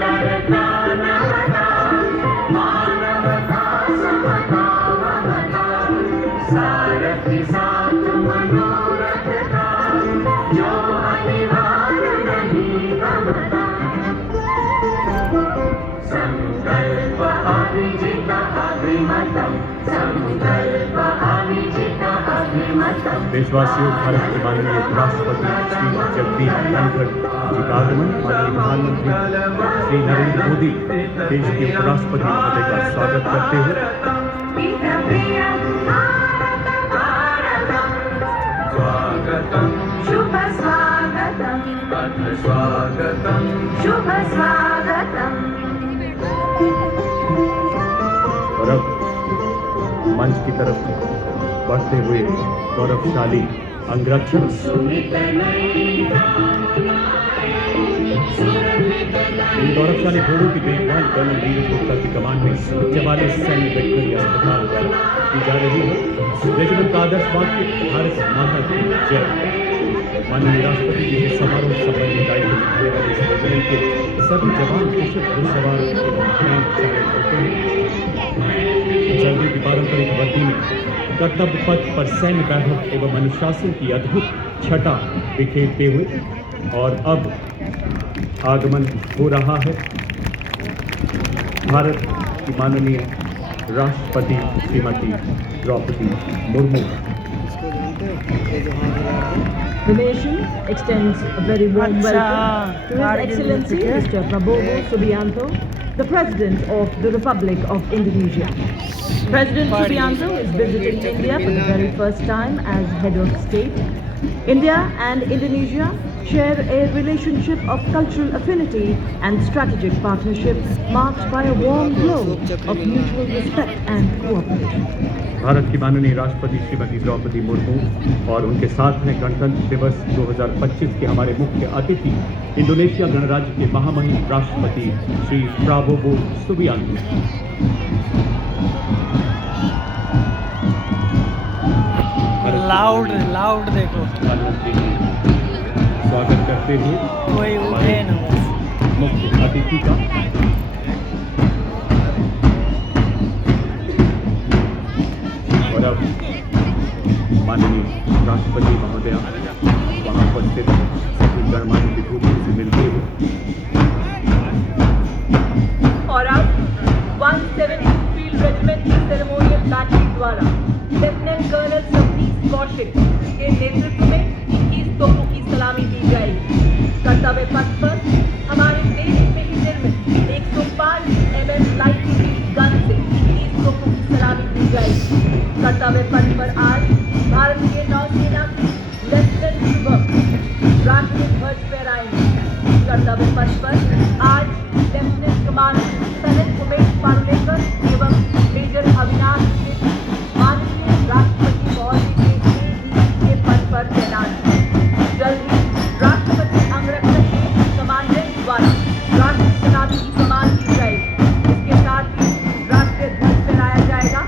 करता नमता मानवता समता ममता सारथी साथ मनोरथ का जो अनिवार्य नहीं गमता संकल्प अविजित अभिमतम् संकल्प अविजित अभिमतम्। देशवासियों, भारत के माननीय उपराष्ट्रपति श्री जगदीप धनखड़ जी का आगमन माननीय प्रधानमंत्री श्री नरेंद्र मोदी देश के उपराष्ट्रपति महोदय का स्वागत करते हुए स्वागतम् शुभ स्वागतम् अथ स्वागतम् शुभ स्वागतम्। और अब मंच की तरफ बढ़ते हुए गौरवशाली अंगरक्षक इन गौरवशाली घोड़ों की देखभाल कर्नल नीरज गुप्ता की कमान में 44 सैन्य वेटनरी अस्पताल द्वारा की जा रही है। रेजिमेंट का आदर्श वाक्य भारत माता की जय। माननीय राष्ट्रपति जी के समारोह संबंधी दायित्व निभाने वाले इस रेजिमेंट के सभी जवान कुशल घुड़सवार एवं टैंक चालक होते हैं। जंगी की पारंपरिक वर्दी में कर्तव्य पथ पर सैन्य वैभव एवं अनुशासन की अद्भुत छटा बिखेरते हुए और अब आगमन हो रहा है भारत की माननीय राष्ट्रपति Shrimati Draupadi Murmu. The nation extends a very warm welcome to His Excellency Mr. Prabowo Subianto, the President of the Republic of Indonesia. President Subianto is visiting India for the very first time as head of state. India and Indonesia share a relationship of cultural affinity and strategic partnership marked by a warm glow of mutual respect and cooperation. Bharat की माननीय राष्ट्रपति श्रीमती द्रौपदी मुर्मू और उनके साथ हैं गणतंत्र दिवस 2025 के हमारे मुख्य अतिथि इंडोनेशिया गणराज्य के महामहिम राष्ट्रपति श्री प्राबोवो सुबियांतो। लाउड देखो। प्रधानमंत्री जी स्वागत करते हुए कोई उठे ना बस। मुख्य अतिथि का और अब माननीय राष्ट्रपति महोदय वहाँ उपस्थित सभी गणमान्य विभूतियों से मिलते हुए और अब 170 फील्ड रेजिमेंट की सेरेमोनियल बैटरी द्वारा लेफ्टिनेंट कर्नल सतीश कौशिक के नेतृत्व में 21 तोपों की सलामी दी जाएगी। कर्तव्य पथ पर हमारे देश में ही निर्मित 105 mm लाइट गन से 21 तोपों की सलामी दी जाएगी। कर्तव्य पथ पर आज भारतीय नौसेना की लेफ्टिनेंट शुभम राष्ट्रीय ध्वज फहराएंगे। कर्तव्य पथ पर आज लेफ्टिनेंट कमांडर सैनिक उमेश पारुलेकर एवं मेजर अविनाश के माननीय राष्ट्रपति महोदय के पद पर तैनात हैं। जल्द ही राष्ट्रपति अंगरक्षक के कमांडेंट द्वारा राष्ट्रीय सेनानी की कमान दी जाएगी। इसके साथ ही राष्ट्रीय ध्वज फहराया जाएगा,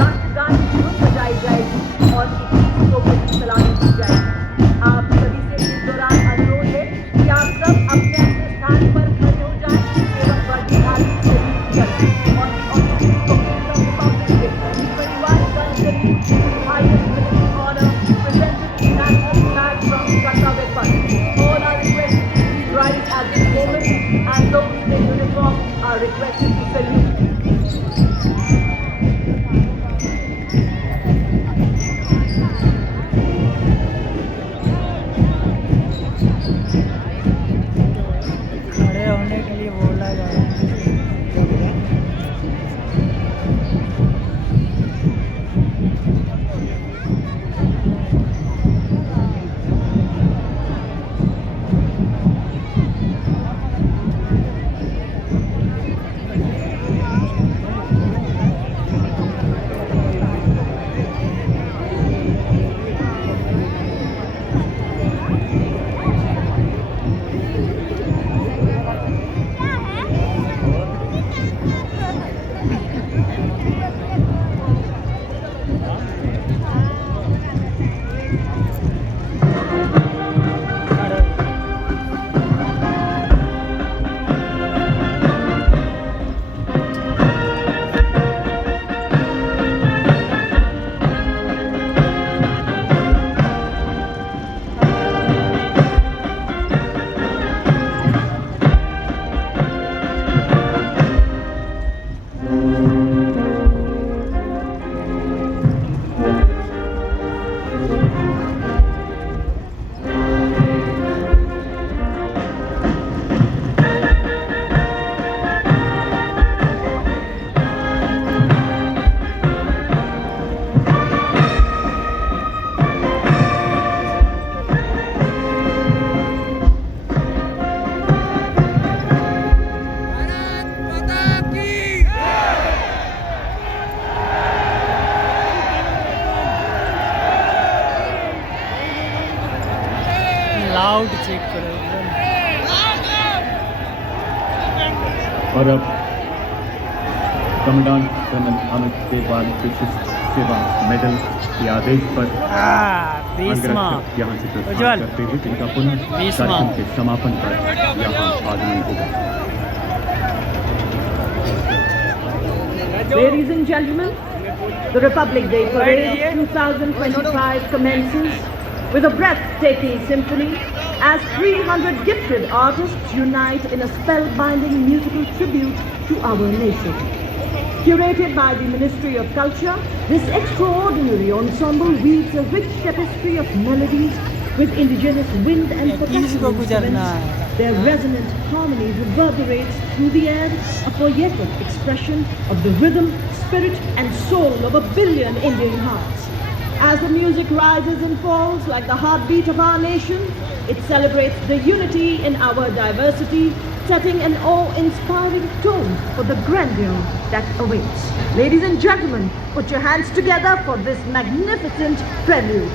राष्ट्रगान की धुन बजाई जाएगी और 21 तोपों की सलामी दी जाएगी। आप सभी से इस दौरान अनुरोध है कि आप सब अपने अपने स्थान पर खड़े हो जाएं एवं वर्दीधारी शरीर करें और परिवार का highest military honor presented the national flag from Kartavya Path. All are requested to rise at this moment and those in uniform are requested to salute. खड़े होने के लिए बोला जा रहा है। लाउड चेक करो और अब कमांडेंट कर्नल अमित देवाल विशिष्ट सेवा मेडल के आदेश पर भीष्मा अंगरक्षक यहाँ से प्रस्थान उज्ज्वल करते हुए जिनका पुनः भीष्मा। कार्यक्रम के समापन पर यहाँ आगमन होगा। Ladies and gentlemen, the Republic Day Parade 2025 commences with a breathtaking symphony as 300 gifted artists unite in a spellbinding musical tribute to our nation. Curated by the Ministry of Culture, this extraordinary ensemble weaves a rich tapestry of melodies with indigenous wind and percussion instruments. Their resonant harmony reverberates through the air, a poetic expression of the rhythm, spirit and soul of a billion Indian hearts. As the music rises and falls like the heartbeat of our nation, it celebrates the unity in our diversity, setting an awe-inspiring tone for the grandeur that awaits. Ladies and gentlemen, put your hands together for this magnificent prelude.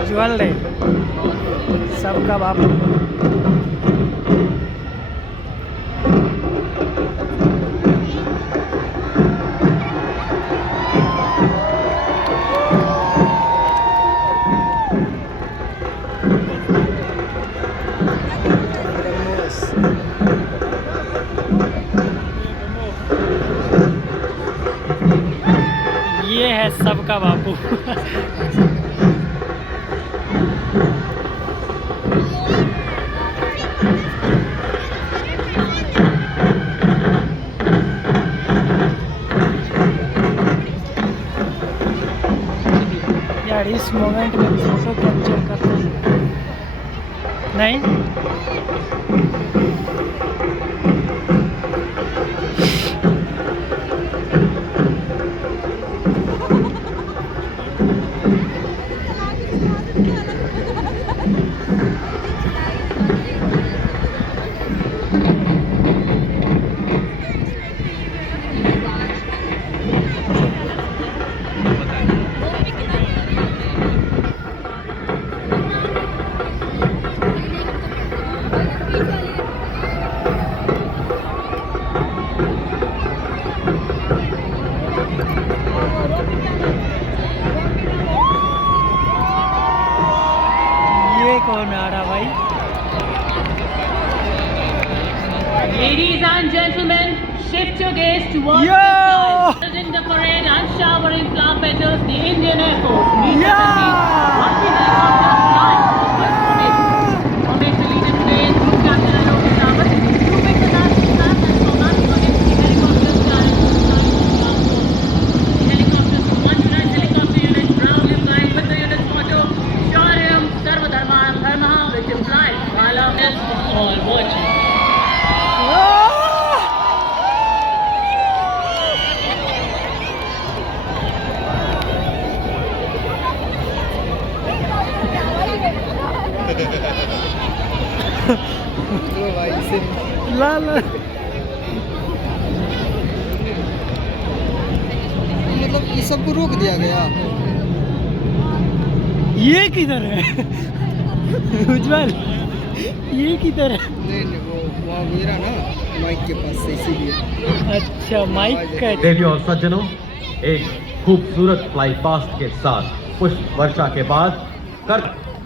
उज्ज्वल रे सबका बापू ये है सबका बापू यार इस moment में photo capture करते हैं नहीं कौन आ रहा भाई? Ladies and gentlemen, shift your gaze towards the side. In the parade and showering flower petals, the Indian Air Force meets the one helicopter flying for the first formation leader today, Group Captain Alok Rawat, Trooping the national flag and commanding against the helicopters flying for the flying ground force. The helicopters from 109th Helicopter Unit proudly flying with the unit's motto, Shauriyam Sarvadharmanam Dharmah, which implies violence for all watching. लाल मतलब ये सबको रोक दिया गया। ये किधर है उज्जवल, ये किधर है? नहीं वो वहाँ गिरा ना माइक के पास से, इसीलिए। अच्छा माइक का। देवियों और सज्जनों, एक खूबसूरत फ्लाई पास्ट के साथ पुष्प वर्षा के बाद कर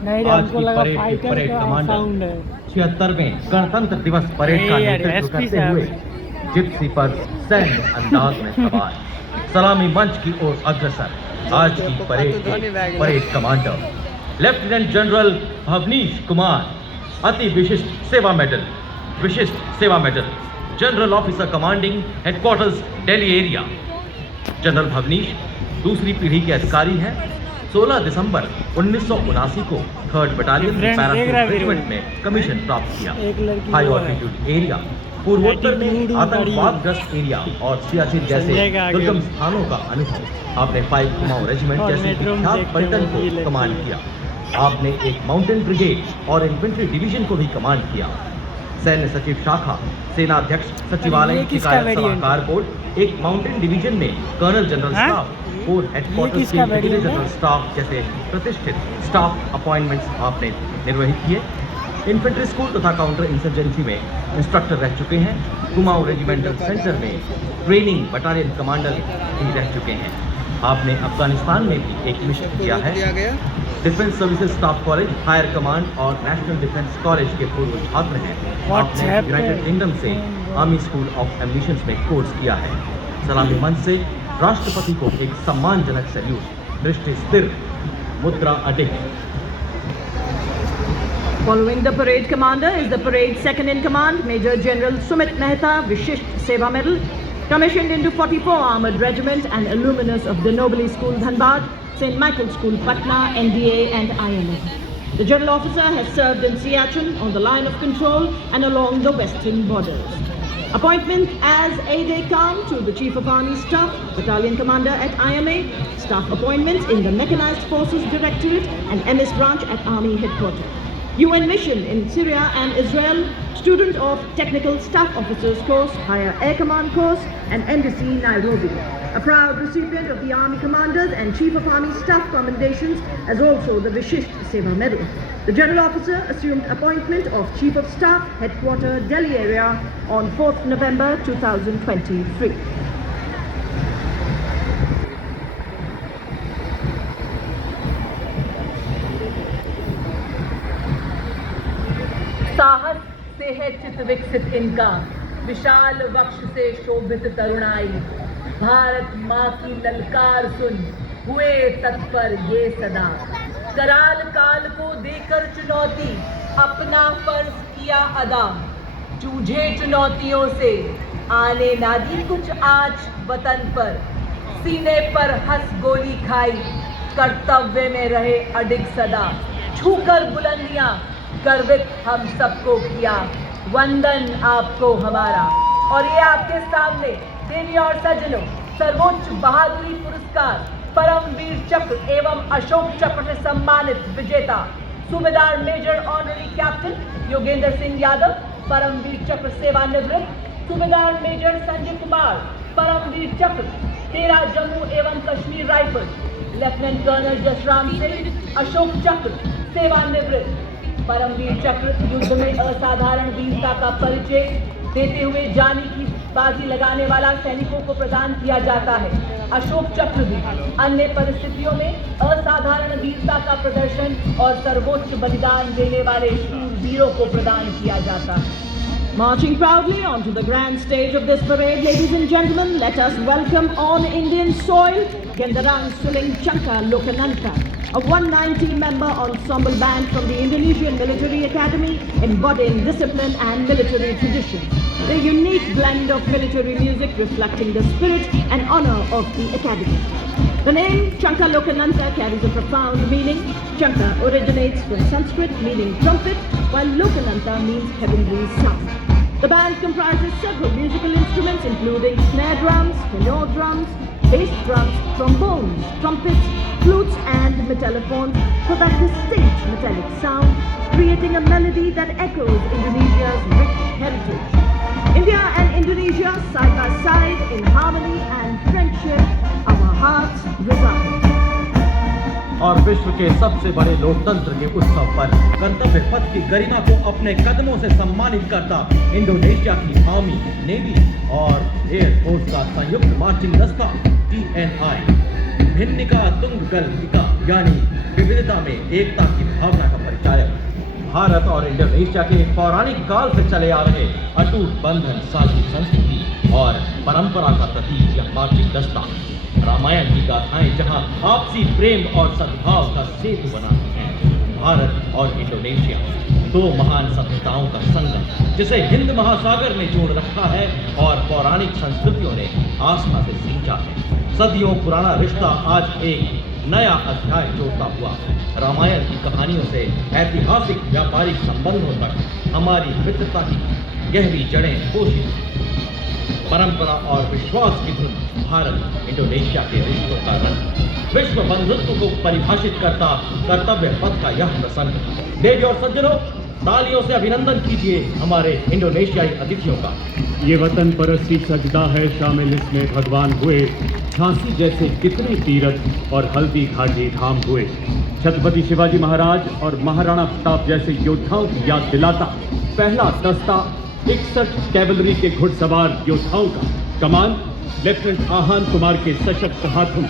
नहीं, आज हमको की लगा परेड के फाइटर परेड का साउंड कमांडर है। 76वें गणतंत्र दिवस परेड का नहीं यार, नेतृत्व SP करते साहब। हुए जिप्सी पर सैन्य अंदाज में सवार सलामी मंच की ओर अग्रसर आज की परेड के parade commander lieutenant general Bhavnish Kumar, अति विशिष्ट सेवा medal general officer commanding headquarters Delhi area. General Bhavnish दूसरी पीढ़ी के अधिकारी हैं। 16 दिसंबर 1979 को 3rd बटालियन Difference देख रहा है पैराशूट वीडियो। रेजिमेंट में कमीशन प्राप्त किया। एक लड़की हाई वो है। ऑल्टीट्यूड एरिया, पूर्वोत्तर में Attitude आतंकवादग्रस्त एरिया और सियाचिन जैसे संजय का आगे दुर्गम हो। स्थानों का अनुभव। आपने 5 कुमाऊं रेजिमेंट और जैसी मेट्रो में विख्यात देखते पलटन हैं वो ये को कमांड लड़की। किया। आपने एक माउंटेन ब्रिगेड और इन्फेंट्री डिवीजन को भी कमांड किया। सैन्य सचिव शाखा, सेनाध्यक्ष सचिवालय, ये किसका शिकायत वेरिएंट है? सलाहकार बोर्ड, एक माउंटेन डिवीजन में कर्नल जनरल हाँ? स्टाफ, कोर हेडक्वार्टर्स के किसका वेरिएंट है? जनरल स्टाफ जैसे प्रतिष्ठित स्टाफ अपॉइंटमेंट्स आपने निर्वहित किए। इन्फेंट्री स्कूल तथा काउंटर इंसर्जेंसी में इंस्ट्रक्टर रह चुके हैं। कुमाऊं रेजिमेंटल सेंटर में ट्रेनिंग बटालियन कमांडर भी रह चुके हैं। आपने अफगानिस्तान में भी एक मिशन किया रोक है। दिया गया। Defence services staff college, higher command और नेशनल डिफेंस कॉलेज के पूर्व छात्र हैं। आपने WhatsApp यूनाइटेड पे। किंगडम से आर्मी स्कूल ऑफ एम्बिशंस में कोर्स किया है। सलामी मंच से राष्ट्रपति को एक सम्मानजनक सैल्यूट, दृष्टि स्थिर, मुद्रा अडिग। Following the parade commander is the parade second in command, Major General Sumit Mehta, Vishisht Seva Medal, commissioned into 44 Armored Regiment and alumnus of the Nobili School Dhanbad, St. Michael's School Patna, NDA and IMA. The general officer has served in Siachen on the line of control and along the western borders. Appointment as aide-de-camp to the Chief of Army Staff, Battalion Commander at IMA, staff appointments in the Mechanized Forces Directorate and MS branch at Army Headquarters. UN mission in Syria and Israel, student of Technical Staff Officers course, Higher Air Command course and Embassy Nairobi. A proud recipient of the Army Commanders and Chief of Army Staff commendations as also the Vishisht Seva Medal. The General Officer assumed appointment of Chief of Staff, Headquarter, Delhi area on 4th November 2023. साहस से है चित विकसित इनका, विशाल वक्ष से शोभित तरुणाई, भारत माँ की ललकार सुन हुए तत्पर ये सदा, कराल काल को देकर चुनौती अपना फर्ज किया अदा, जूझे चुनौतियों से आने ना दी कुछ आँच वतन पर, सीने पर हंस गोली खाई कर्तव्य में रहे अडिग सदा, छूकर बुलंदियां गर्वित हम सबको किया, वंदन आपको हमारा। और ये आपके सामने देवी और सज्जनों, सर्वोच्च बहादुरी पुरस्कार परम वीर चक्र एवं अशोक चक्र से सम्मानित विजेता Subedar major honorary captain Yogendra Singh Yadav, Param Vir चक्र सेवानिवृत्त सूबेदार मेजर संजय कुमार, परम वीर चक्र 13 जम्मू एवं Kashmir rifle, lieutenant colonel Jasram Singh, Ashok Chakra सेवानिवृत्त, परमवीर चक्र युद्ध में असाधारण वीरता का परिचय देते हुए जानी की बाजी लगाने वाला सैनिकों को प्रदान किया जाता है। अशोक चक्र भी अन्य परिस्थितियों में असाधारण वीरता का प्रदर्शन और सर्वोच्च बलिदान देने वाले शूर वीरों को प्रदान किया जाता है। Marching proudly onto the grand stage of this parade, ladies and gentlemen, let us welcome on Indian soil Gendarang Suling Chanka Lokananta, a 190-member ensemble band from the Indonesian Military Academy, embodying discipline and military tradition. A unique blend of military music reflecting the spirit and honor of the academy. The name Chanka Lokananta carries a profound meaning. Chanka originates from Sanskrit meaning trumpet, while Lokananta means heavenly sound. The band comprises several musical instruments including snare drums, tenor drums, bass drums, trombones, trumpets, flutes and metallophones for that distinct metallic sound, creating a melody that echoes Indonesia's rich heritage. India and Indonesia side by side in harmony and friendship, our hearts reside. और विश्व के सबसे बड़े लोकतंत्र के उत्सव पर कर्तव्य पथ की गरिमा को अपने कदमों से सम्मानित करता इंडोनेशिया की आर्मी, नेवी और एयरफोर्स का संयुक्त मार्चिंग दस्ता TNI भिन्निका तुंगगलिका यानी विविधता में एकता की भावना का परिचायक, भारत और इंडोनेशिया के पौराणिक काल से चले आ रहे अटूट बंधन, साझी संस्कृति और परंपरा का प्रतीक यह मार्चिंग दस्ता रामायण की गाथाएं जहां आपसी प्रेम और सद्भाव का सेतु बनाती हैं। भारत और इंडोनेशिया दो महान सभ्यताओं का संगम जिसे हिंद महासागर ने जोड़ रखा है और पौराणिक संस्कृतियों ने आस्था से सींचा है। सदियों पुराना रिश्ता आज एक नया अध्याय जोड़ता हुआ रामायण की कहानियों से ऐतिहासिक व्यापारिक संबंधों तक हमारी मित्रता की गहरी जड़ें पोषित, परंपरा और विश्वास की धुन भारत इंडोनेशिया के रिश्तों का रंग, विश्व बंधुत्व को परिभाषित करता कर्तव्य पथ का यह प्रसंग। देवी और सज्जनों, तालियों से अभिनंदन कीजिए हमारे इंडोनेशियाई अतिथियों का। ये वतन परस्ती सजदा है, शामिल इसमें भगवान हुए, झांसी जैसे कितने तीरथ और हल्दी घाटी धाम हुए। छत्रपति शिवाजी महाराज और महाराणा प्रताप जैसे योद्धाओं की याद दिलाता पहला दस्ता 61 कैवलरी के घुड़सवार योद्धाओं का, कमान लेफ्टिनेंट आहान कुमार के सशक्त हाथों,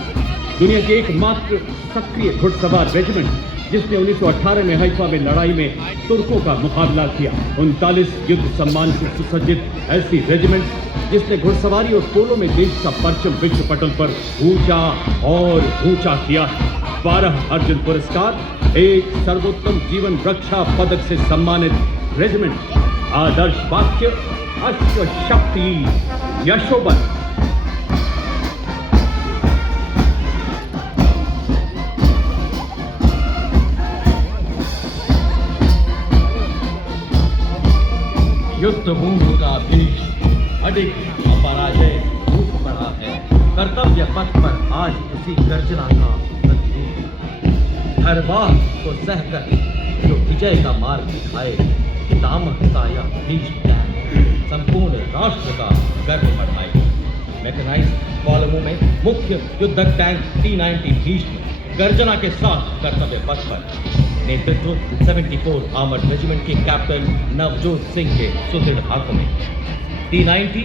दुनिया के एकमात्र सक्रिय घुड़सवार रेजिमेंट जिसने 1918 में हैफा में लड़ाई में तुर्कों का मुकाबला किया, 39 युद्ध सम्मान से सुसज्जित ऐसी रेजिमेंट जिसने घुड़सवारी और पोलो में देश का परचम विश्व पटल पर ऊंचा और ऊंचा किया, 12 अर्जुन पुरस्कार, एक सर्वोत्तम जीवन रक्षा पदक से सम्मानित रेजिमेंट। आदर्श वाक्य अश्व शक्ति यशोबल। युद्ध भूमि का भीष्म अडिग अपराजय रूप पड़ा है, कर्तव्य पथ पर आज उसी गर्जना का प्रतिरूप। हर बात को सहकर जो विजय का मार्ग दिखाए, पितामह या भीष्म संपूर्ण राष्ट्र का गर्व बढ़ाए। मैकेनाइज्ड कॉलमों में मुख्य युद्धक टैंक T90 भीष्म गर्जना के साथ कर्तव्य पथ पर, नेतृत्व 74 आर्मर्ड रेजिमेंट के कैप्टन नवजोत सिंह के सुदृढ़ हाथों में। T90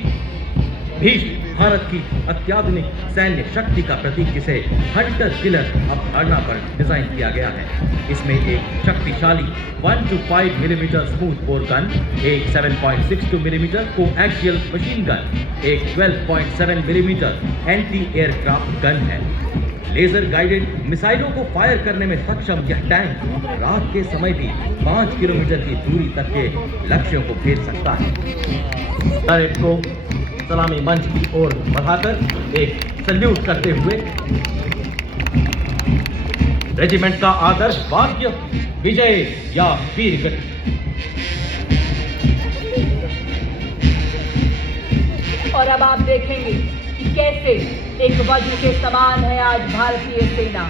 भीष्म भारत की अत्याधुनिक सैन्य शक्ति का प्रतीक, जिसे हंटर किलर अवधारणा पर डिजाइन किया गया है। इसमें एक शक्तिशाली 125 मिलीमीटर स्मूथ बोर गन, एक 7.62 मिलीमीटर कोएक्सियल मशीन गन, एक 12.7 मिलीमीटर एंटी एयरक्राफ्ट गन है। लेजर गाइडेड मिसाइलों को फायर करने में सक्षम यह टैंक रात के समय भी 5 किलोमीटर की दूरी तक के लक्ष्यों को भेज सकता है। टर्रेट को सलामी मंच की ओर बढ़ाकर एक सल्यूट करते हुए रेजिमेंट का आदर्श वाक्य विजय या वीरगति। और अब आप देखेंगे कि कैसे एक वज्र के समान है आज भारतीय सेना,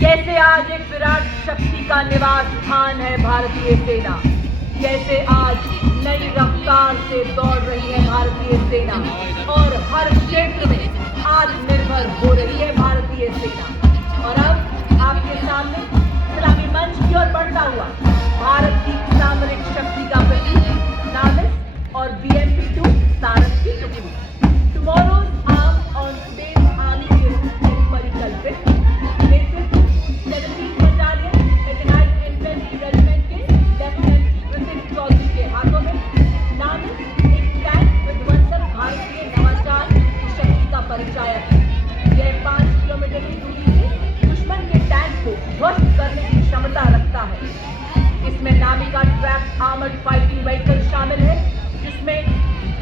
कैसे आज एक विराट शक्ति का निवास स्थान है भारतीय सेना, कैसे आज नई रफ्तार से दौड़ रही है भारतीय सेना और हर क्षेत्र में आत्मनिर्भर हो रही है भारतीय सेना। और अब आपके सामने सलामी मंच की ओर बढ़ता हुआ भारत की सामरिक शक्ति का प्रतीक नाविक और BMP-2 सारस की टुकड़ी। Tomorrow's arm on today's army के रूप में परिकल्पित नेतृत्व 17 बटालियन मैकेनाइज्ड इन्फेंट्री रेजिमेंट के लेफ्टिनेंट ऋतिक चौधरी के हाथों में, नामित आर्मर्ड फाइटिंग व्हीकल शामिल है, जिसमें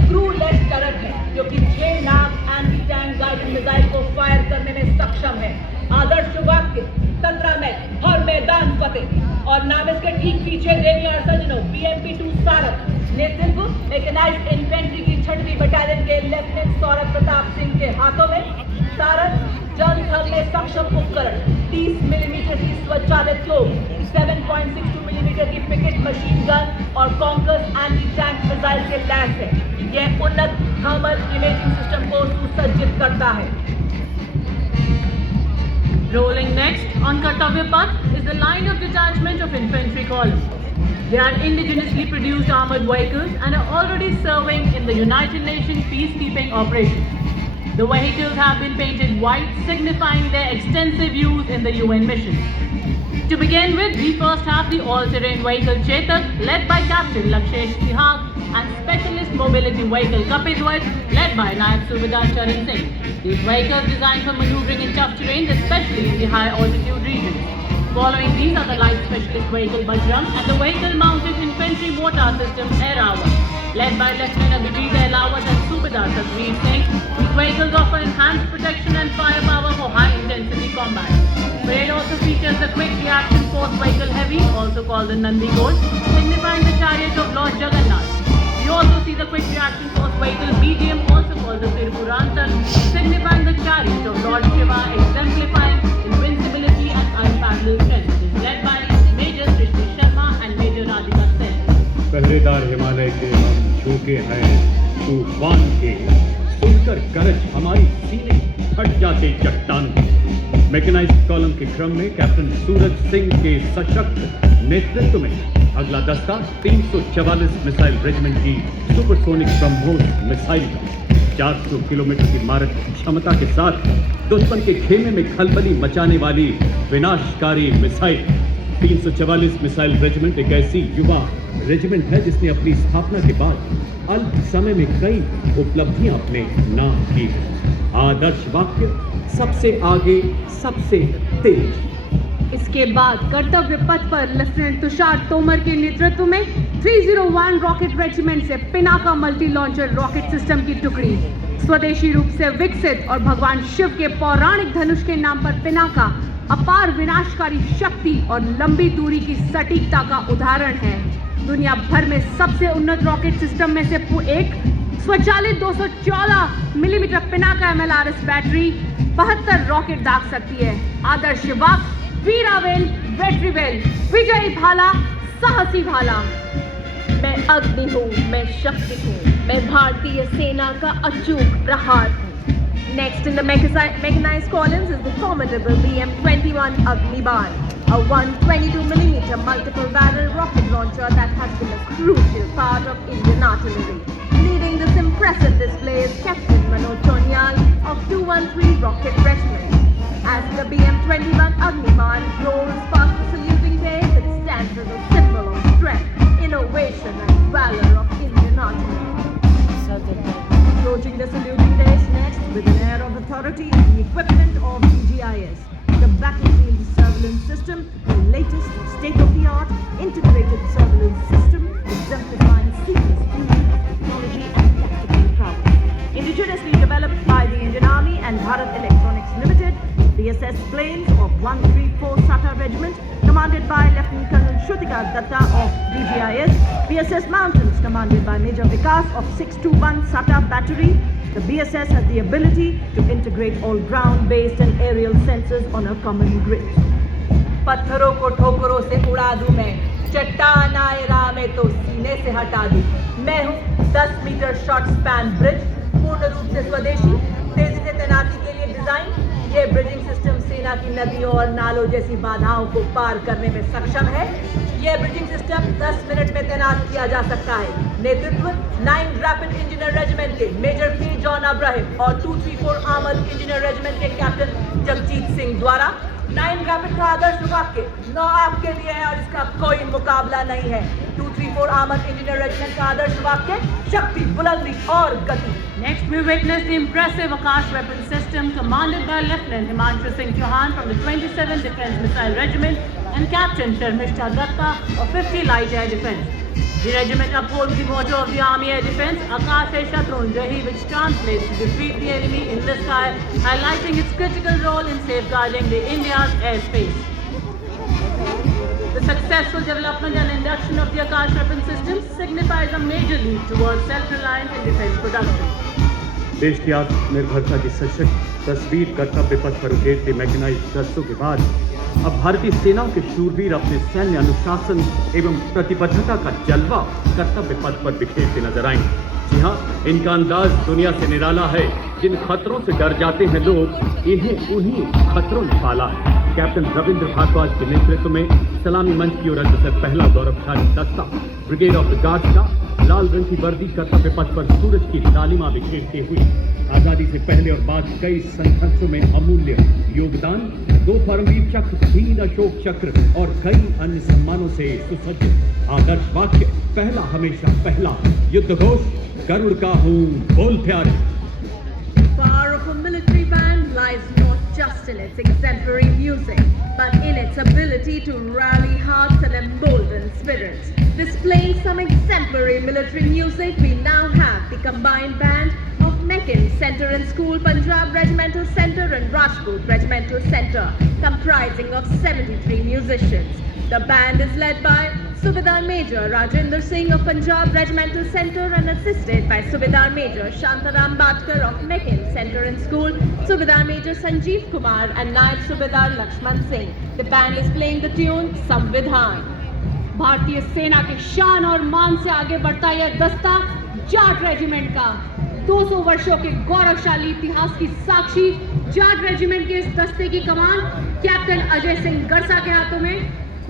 क्रू-लेस टरट है, जो कि 6 lakh anti tank guided missile को फायर करने में सक्षम है। आदर्श वाक्य 17 में हर मैदान फतेह। और नाम इसके ठीक पीछे देवी और सजनों BMP-2 सारथ, नेतृत्व मैकेनाइज्ड इन्फेंट्री की 6वीं बटालियन के लेफ्टिनेंट सौरभ प्रताप सिंह के हाथों में। सारथ जल थल में सक्षम उपकरण, 30 मिलीमीटर की स्वचालित तोप, 7.62 मिलीमीटर की पिकेट मशीन गन और कॉन्कर्स एंटी टैंक मिसाइल के लैस है। यह उन्नत थर्मल इमेजिंग सिस्टम को सुसज्जित करता है। Rolling next on Kartavya Path is the line of detachment of infantry column. They are indigenously produced armored vehicles and are already serving in the United Nations peacekeeping operations. The vehicles have been painted white, signifying their extensive use in the UN mission. To begin with, we first have the all-terrain vehicle Chetak, led by Captain Lakshesh Sihag, and Specialist Mobility Vehicle Kapidwar, led by Nayab Subedar Charan Singh. These vehicles designed for maneuvering in tough terrain, especially in the high altitude regions. Following these are the light specialist vehicle Bajrang and the vehicle mounted infantry mortar system Airawa, led by Lieutenant Abhijit Ahlawat and Subedar Satveer Singh. These vehicles offer enhanced protection and firepower for high intensity combat. Parade also features the Quick Reaction Force Vehicle Heavy, also called the Nandi Ghosh, signifying the chariot of Lord Jagannath. We also see the Quick Reaction Force Vehicle Medium, also called the Tirpurantan, signifying the chariot of Lord Shiva, exemplifying invincibility and unparalleled strength. It is led by Major Srishti Sharma and Major Radhika Sen. पहरेदार हिमालय के हम झोंके हैं तूफान के, सुनकर गरज हमारी सीने फट जाते चट्टानों। मैकेनाइज्ड कॉलम के क्रम में कैप्टन सूरज सिंह के सशक्त नेतृत्व में अगला दस्ता 344 मिसाइल रेजिमेंट की सुपरसोनिक ब्रह्मोस मिसाइल का 400 किलोमीटर की मारक क्षमता के साथ दुश्मन के खेमे में खलबली मचाने वाली विनाशकारी मिसाइल। 344 मिसाइल रेजिमेंट एक ऐसी युवा रेजिमेंट है जिसने अपनी स्थापना के बाद अल्प समय में कई उपलब्धियां अपने नाम की हैं। आदर्श वाक्य सबसे आगे, सबसे तेज। इसके बाद कर्तव्य पथ पर लेफ्टिनेंट तुषार तोमर के नेतृत्व में 301 रॉकेट रेजिमेंट से Pinaka multi launcher rocket system की टुकड़ी, स्वदेशी रूप से विकसित और भगवान शिव के पौराणिक धनुष के नाम पर पिनाका अपार विनाशकारी शक्ति और लंबी दूरी की सटीकता का उदाहरण है। दुनिया भर में सबसे उन्नत रॉकेट सिस्टम में से एक स्वचालित 214 millimetre Pinaka MLRS battery 72 rocket दाग सकती है। आदर्श वाक्य वीरावेल, वेट्रीवेल, विजयी भाला, साहसी भाला। मैं अग्नि हूँ, मैं शक्ति हूँ, मैं भारतीय सेना का अचूक प्रहार हूँ। Next in the mechanized columns is the formidable BM-21 Agniban, a 122mm multiple barrel rocket launcher that has been a crucial part of Indian artillery. Leading this impressive display is Captain Manoj Chonial of 213 Rocket Regiment. As the BM-21 Agniban rolls past the saluting base, it stands as a symbol of strength, innovation and valor of Indian artillery. Approaching the saluting base next with an air of authority is the equipment of DGIS, the battlefield surveillance system, the latest state-of-the-art integrated surveillance system exemplifying seamless fusion of technology and tactical prowess. Indigenously developed by the Indian Army and Bharat Electronics Limited, BSS planes of 134 SATA Regiment, commanded by Lieutenant Colonel Shrutika Datta of DGIS, BSS Mountains, commanded by Major Vikas of 621 SATA Battery. The BSS has the ability to integrate all ground-based and aerial sensors on a common grid. पत्थरों को ठोकरों से उड़ा दूं मैं, चट्टान आए राह में तो सीने से हटा दूं। मैं हूँ 10 मीटर शॉर्ट स्पैन ब्रिज, पूर्ण रूप से स्वदेशी, तेजी से तैनाती के लिए डिजाइन। ये ब्रिजिंग सिस्टम सेना की नदियों और नालों जैसी बाधाओं को पार करने में सक्षम है। यह ब्रिजिंग सिस्टम 10 मिनट में तैनात किया जा सकता है। नेतृत्व 9 रैपिड इंजीनियर रेजिमेंट के मेजर P. जॉन अब्राहिम और 234 आर्मर्ड इंजीनियर रेजिमेंट के कैप्टन जगजीत सिंह द्वारा। 9 रैपिड का आदर्श वाक्य 9 आपके लिए है और इसका कोई मुकाबला नहीं है। 234 आर्मर्ड इंजीनियर रेजिमेंट का आदर्श वाक्य शक्ति, बुलंदी और गति। Next, we witness the impressive Akash weapon system commanded by Lieutenant Himanshu Singh Chauhan from the 27th Defence Missile Regiment and Captain Sharmishta Datta of 50 Light Air Defence. The regiment upholds the motto of the Army Air Defence, Akashe Shatrun Jahi, which translates to defeat the enemy in the sky, highlighting its critical role in safeguarding the India's airspace. The successful development and induction of the Akash weapon system signifies a major leap towards self-reliance in defence production. देश की आत्मनिर्भरता की सशक्त तस्वीर कर्तव्य पथ पर उकेरते mechanised दस्तों के बाद अब भारतीय सेनाओं के शूरवीर अपने सैन्य अनुशासन एवं प्रतिबद्धता का जलवा कर्तव्य पथ पर बिखेरते नजर आएंगे। जी हाँ, इनका अंदाज दुनिया से निराला है। जिन खतरों से डर जाते हैं लोग, इन्हें उन्हीं खतरों ने पाला है। कैप्टन रविंद्र भारद्वाज के नेतृत्व में सलामी मंच की ओर अग्रसर पहला गौरवशाली दस्ता ब्रिगेड ऑफ द गार्ड्स का लाल रंग की वर्दी कर्तव्य पथ पर सूरज की लालिमा बिखेरते हुए आजादी से पहले और बाद कई संघर्षों में अमूल्य योगदान, 2 परमवीर चक्र, 3 अशोक चक्र और कई अन्य सम्मानों से सुसज्जित आदर्श वाक्य, पहला हमेशा पहला, युद्ध घोष, गरुड़ का हूँ बोल प्यारे। Power of a military band lies not just in its exemplary music, but in its ability to rally hearts and embolden spirits. Displaying some exemplary military music, we now have the combined band of Meccan Centre and School, Punjab Regimental Centre and Rajput Regimental Centre, comprising of 73 musicians. The band is led by Subedar Major Rajinder Singh of Punjab Regimental Centre and assisted by Subedar Major Shantaram Batkar of Meccan Centre and School, Subedar Major Sanjeev Kumar and Naib Subedar Lakshman Singh. The band is playing the tune Samvidhan. भारतीय सेना के शान और मान से आगे बढ़ता यह दस्ता जाट रेजिमेंट का 200 वर्षों के गौरवशाली इतिहास की साक्षी जाट रेजिमेंट के इस दस्ते की कमान कैप्टन अजय सिंह गरसा के हाथों में।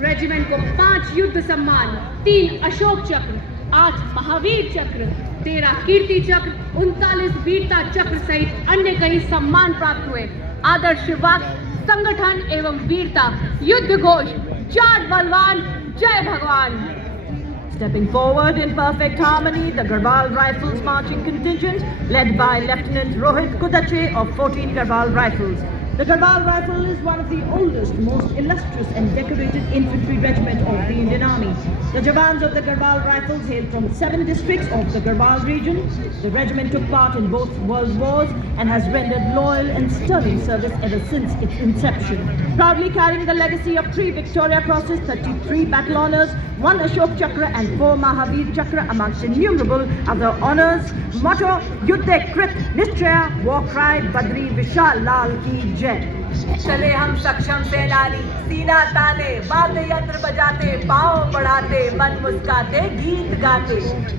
रेजिमेंट को 5 युद्ध सम्मान, 3 अशोक चक्र, 8 महावीर चक्र, 13 कीर्ति चक्र, 39 वीरता चक्र सहित अन्य कई सम्मान प्राप्त हुए। आदर्श वाक्य, संगठन एवं वीरता, युद्ध घोष, जाट बलवान, जय भगवान। Stepping forward in perfect harmony, the Garbhal Rifles marching contingent led by Lieutenant Rohit Kudache of 14 Garbhal Rifles. The Garbhal Rifle is one of the oldest, most illustrious and decorated infantry regiment of the Indian Army. The Jawans of the Garbhal Rifles hail from 7 districts of the Garbhal region. The regiment took part in both world wars and has rendered loyal and sterling service ever since its inception. Proudly carrying the legacy of 3 Victoria Crosses, 33 battle honours, 1 Ashok Chakra and 4 Mahavir Chakra amongst innumerable other honours. Motto, Yuddhe Krit Nischaya, War Cry, Badri Vishal Lal Ki Jai. चले हम सक्षम सेनानी, सीना ताने, वाद्य यंत्र बजाते, पाँव बढ़ाते, मन मुस्काते, गीत गाते।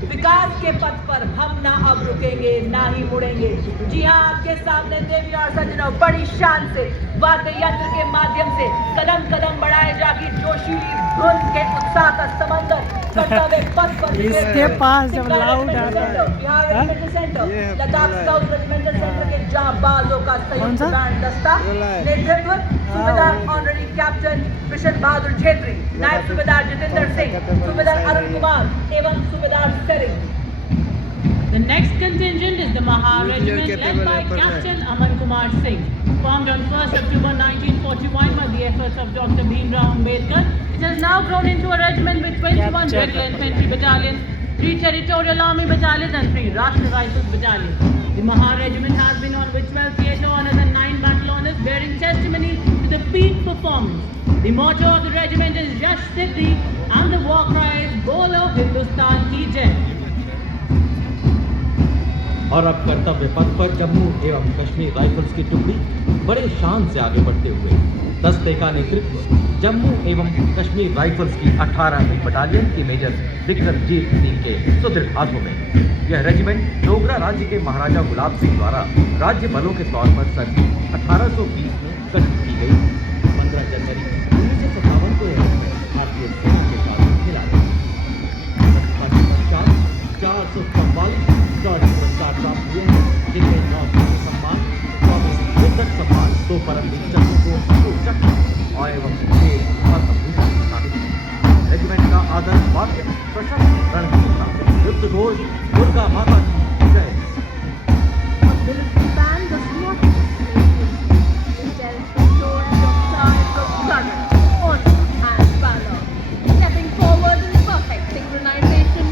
विकास के पथ पर हम ना अब रुकेंगे, ना ही मुड़ेंगे। जी हाँ, आपके सामने देवी और सज्जनों बड़ी शान से वाद्य यंत्र के माध्यम से कदम कदम बढ़ाए जागी जोशीली धुन के उत्साह का समंदर कर्तव्य पथ पर। इसके पास जब लाउड आता है, Bihar regimental centre, Ladakh south regimental centre के जांबाजों का संयुक्त बैंड दस्ता, नेतृत्व सूबेदार ऑनररी कैप्टन कृष्ण बहादुर छेत्री, नायब सूबेदार जितेंद्र सिंह, सूबेदार अरुण कुमार एवं सूबेदार Tsering. The next contingent is the Maha Regiment led by Captain Aman Kumar Singh. Formed on 1st October 1941 by the efforts of Dr. Bhimrao Ambedkar, it has now grown into a regiment with 21 regular infantry battalions, 3 territorial army battalions and 3 Rashtra Rifles battalions. The Maha Regiment has been on with 12 theatre honours and 9 battle honours, bearing testimony to the peak performance. The motto of the regiment is Yash Siddhi and the war cry is Bolo Hindustan Ki Jai. और अब कर्तव्य पथ पर जम्मू एवं Kashmir rifles की टुकड़ी बड़े शान से आगे बढ़ते हुए दस्ते का नेतृत्व जम्मू एवं कश्मीर राइफल्स की 18वीं बटालियन की मेजर विक्रमजीत सिंह के सुदृढ़ हाथों में। यह रेजिमेंट डोगरा राज्य के महाराजा गुलाब सिंह द्वारा राज्य बलों के तौर पर सन 1820 में गठित की गई। 15 जनवरी 1957 को यह भारतीय सेना के साथ मिला। 444 पुरस्कार प्राप्त हुए हैं, जिनमें 9 सम्मान, 24 युद्धक सम्मान, 2 परमवीर चक्र, 2 चक्र और एवं 6 पद्मभूषण शामिल हैं। रेजिमेंट का आदर्श वाक्य प्रशस्त रणनीति, युद्ध घोष, दुर्गा माता की जय। Military band does not it tells the story of times of struggle, honor and valor. Stepping forward in perfect synchronization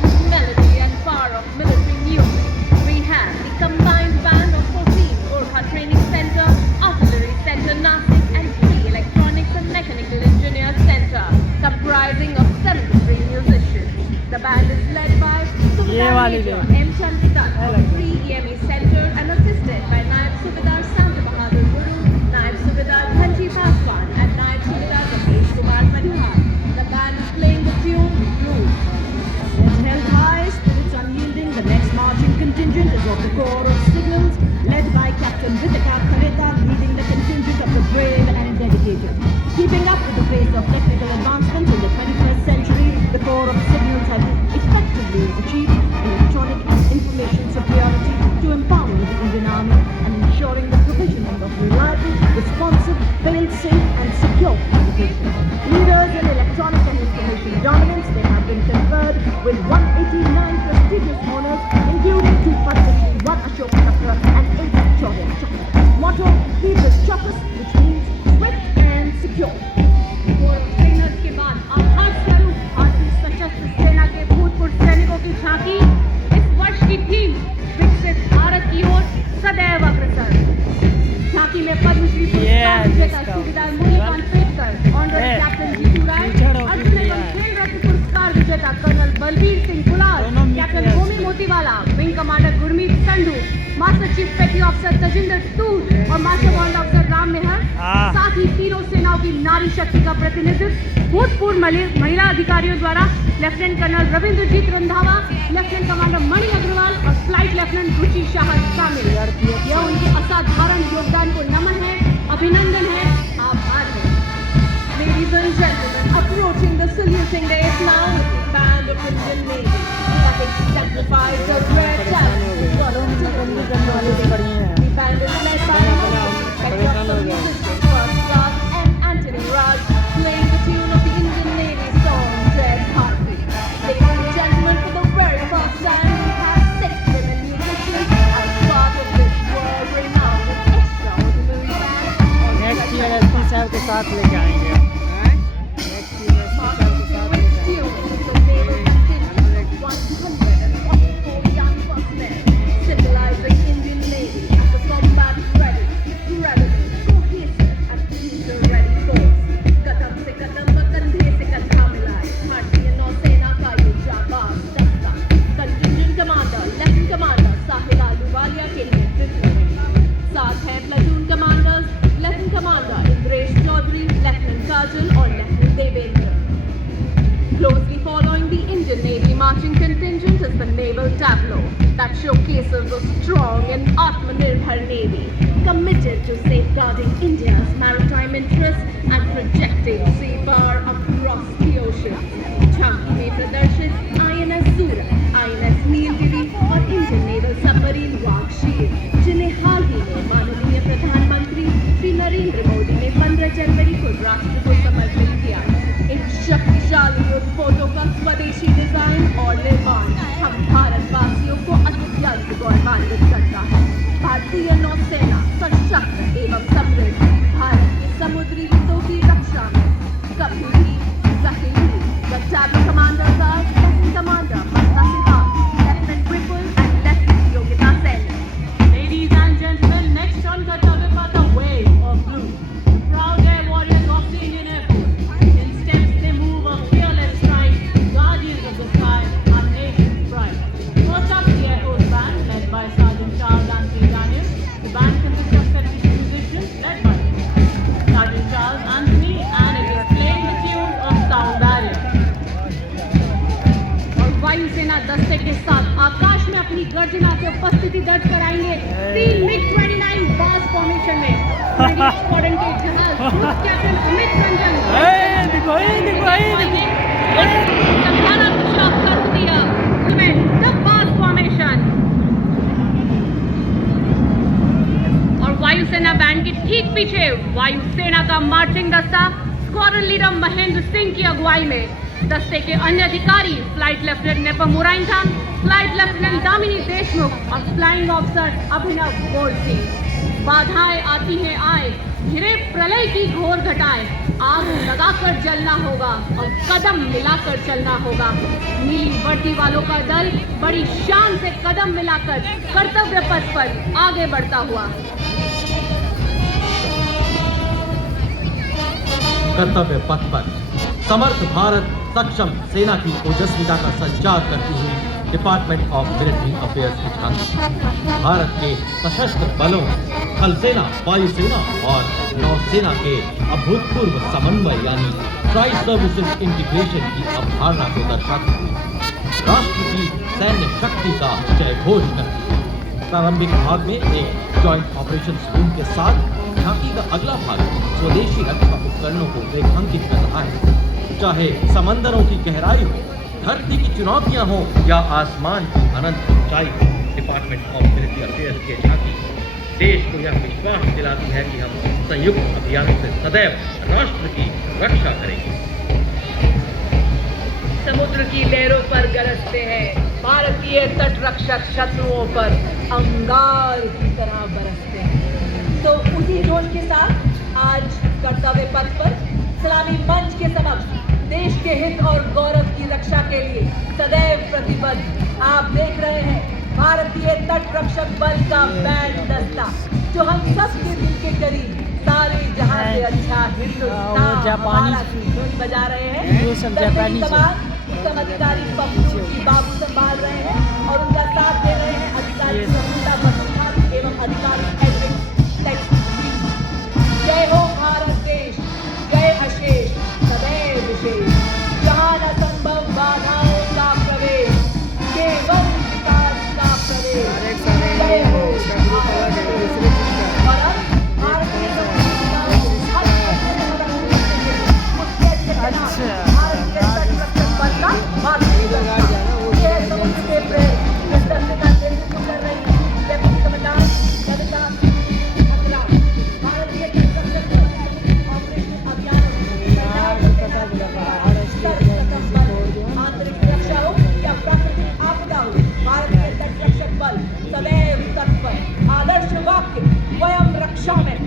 Keeping up with the pace of technical advancements in the 21st century, the Corps of Signals have effectively achieved electronic and information superiority to empower the Indian Army and ensuring the provisioning of reliable, responsive, fail-safe and secure communication. Leaders in electronic and information dominance, they have been conferred with 189 prestigious honors, including 2 Padma Shri, 1 Ashok Chakra and 8 Shaurya Chakra. Motto, keep the chakras, which means swift and secure. Trainers के बाद आभार स्वरूप भारतीय सशस्त्र सेना के भूतपूर्व सैनिकों की झांकी। इस वर्ष की थीम विकसित भारत की ओर सदैव अग्रसर। झांकी में पद्मश्री पुरस्कार विजेता सूबेदार मुनीकांत पेटकर, ऑनररी कैप्टन जीतू राय, अर्जुन एवं खेल रत्न पुरस्कार विजेता कर्नल बलबीर सिंह गुलाल, captain Homi Motiwala, wing commander Gurmeet Sandhu, master chief पेटी ऑफिसर तजिंदर तूर और मास्टर कमांड ऑफिसर राम मेहर, साथ ही तीनों सेनाओं की नारी शक्ति का प्रतिनिधित्व भूतपूर्व महिला अधिकारियों द्वारा lieutenant colonel Ravinderjit Randhawa, lieutenant commander Mani Agarwal और फ्लाइट लेफ्टिनेंट रुचि शाह शामिल। यह उनके असाधारण योगदान को नमन है, अभिनंदन है, आभार है। Ladies and gentlemen, approaching the saluting dais now with the band of Indian Navy, having sacrificed the red talent for the The band is led by Inspector of the Musicians, First Class M. Anthony Raj, playing the tune of the Indian Navy song, Dread Heartbeat. Ladies and gentlemen, for the very first time, we have 6 women musicians as part of this world-renowned and extraordinary band. Next year SP साहब के साथ लेके आएंगे। Symbolizing Indian Navy as a combat-ready, credible, cohesive and future-ready force. कदम से कदम व कंधे से कंधा मिलाए भारतीय नौसेना का ये जाबाज दस्ता contingent commander lieutenant commander Sahil Ahluwalia के नेतृत्व में। साथ हैं platoon commanders lieutenant commander Indresh Chaudhary, lieutenant Kajal और lieutenant Devendra. Closely following the Indian Navy marching contingent is the naval tableau that showcases a strong and Atmanirbhar Navy committed to safeguarding India's maritime interests and projecting sea power across the oceans. झांकी में प्रदर्शित INS सूरत, INS Nilgiri और Indian Naval Submarine Warship, जिन्हें हाल ही में माननीय प्रधानमंत्री श्री नरेंद्र मोदी ने 15 जनवरी को राष्ट्र को समर्पित किया। इन शक्तिशाली युद्धपोतों का स्वदेशी डिजाइन और निर्माण हम भारतवासियों को अत्यंत गौरवान्वित करता है। भारतीय नौसेना सशक्त एवं समृद्ध भारत के समुद्री हितों की रक्षा में कभी भी जख्मी नहीं। The tableau commanders are Lieutenant Commander Hasna Sihar, Lieutenant Vipul and Lieutenant Yogita Sen. Ladies and gentlemen, next on Kartavya Path, the wave of blue. The proud air warriors of the Indian Air Force. In steps they move a fearless stride, guardians of the sky, our nation's pride. First up, the Air Force Band, led by Sergeant Charles Anthony Daniel. The band consists of 70 musicians, led by Sergeant Charles Anthony, and it is playing the tune of Sound Barrier. और वायुसेना दस्ते के साथ आकाश में अपनी गर्जना से उपस्थिति दर्ज कराएंगे 3 MiG-29 बास फॉर्मेशन में। स्क्वाड्रन के जहाज ग्रुप कैप्टन अमित रंजन संधारा शॉक कर दिया में द बास फॉर्मेशन। और वायुसेना बैंड के ठीक पीछे वायुसेना का मार्चिंग दस्ता स्क्वाड्रन लीडर महेंद्र सिंह की अगुवाई में। दस्ते के अन्य अधिकारी फ्लाइट लेफ्टिनेंट नेपम मुराइंथान, फ्लाइट लेफ्टिनेंट दामिनी देशमुख और फ्लाइंग ऑफिसर अभिनव गोल्सी। बाधाएं आती हैं आए, घिरे प्रलय की घोर घटाएं, आग लगाकर जलना होगा और कदम मिलाकर चलना होगा। नीली वर्दी वालों का दल बड़ी शान से कदम मिलाकर कर्तव्य पथ पर आगे बढ़ता हुआ। कर्तव्य पथ पर समर्थ भारत सक्षम सेना की ओजस्विता का संचार करती हुई डिपार्टमेंट ऑफ मिलिट्री अफेयर्स की झांकी भारत के सशस्त्र बलों, थल सेना, वायुसेना और नौसेना के अभूतपूर्व समन्वय यानी ट्राई सर्विसेज इंटीग्रेशन की अवधारणा को दर्शाती है। राष्ट्र की सैन्य शक्ति का जय घोष करती है। प्रारंभिक भाग में एक जॉइंट ऑपरेशंस रूम के साथ झांकी का अगला भाग स्वदेशी रक्षा उपकरणों को रेखांकित कर रहा है। चाहे समंदरों की गहराई हो, धरती की चुनौतियां हो या आसमान की अनंत ऊंचाई हो, डिपार्टमेंट ऑफ मिलिट्री अफेयर्स की झांकी देश को यह विश्वास दिलाती है कि हम संयुक्त अभियानों से सदैव राष्ट्र की रक्षा करेंगे। समुद्र की लहरों पर गरजते हैं भारतीय तट रक्षक, शत्रुओं पर अंगार की तरह बरसते हैं। तो उसी जोश के साथ आज कर्तव्य पथ पर सलामी मंच के समक्ष देश के हित और गौरव की रक्षा के लिए सदैव प्रतिबद्ध आप देख रहे हैं भारतीय तट रक्षक बल का बैंड दस्ता, जो हम सबके दिल के करीब सारे जहां से अच्छा हिंदुस्तान हमारा की धुन बजा रहे हैं। उत्तम अधिकारी पप्पू की बाबू संभाल रहे हैं और उनका साथ दे रहे हैं अधिकारी संगीता बसुधान एवं अधिकारी एडविन लेक्स। जय हो भारत देश, जय अशेष सदैव विशेष, जहां न संभव बाधाओं का प्रवेश, केवल विकास का प्रवेश। जय हो भारत देश। और अब भारतीय संविधान को हर क्षेत्र में मदद देने के लिए मुख्य भारतीय का भारतीय ये समुद्र के प्रेम इस दस्ते का नेतृत्व कर रही डेप्यूटी कमांडेंट ललिता खतरा, भारतीय तट रक्षक ऑपरेशन अभियान आंतरिक सुरक्षा हो या प्राकृतिक आपदा हो, भारतीय तट रक्षक बल सदैव तत्पर। आदर्श वाक्य स्वयं रक्षा में।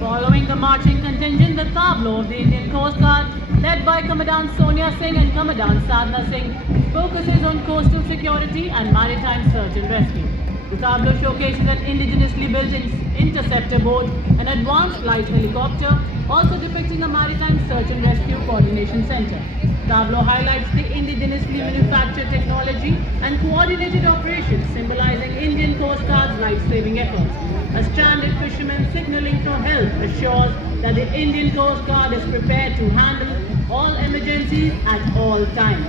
Following the marching contingent, the tableau of the Indian Coast Guard, led by Commandant Sonia Singh and Commandant Sadhna Singh, focuses on coastal security and maritime search and rescue. The tableau showcases an indigenously built interceptor boat, an advanced light helicopter, also depicting a maritime search and rescue coordination center. Tableau highlights the indigenously manufactured technology and coordinated operations, symbolizing Indian Coast Guard's life-saving efforts. A stranded fisherman signaling for help assures that the Indian Coast Guard is prepared to handle all emergencies at all times.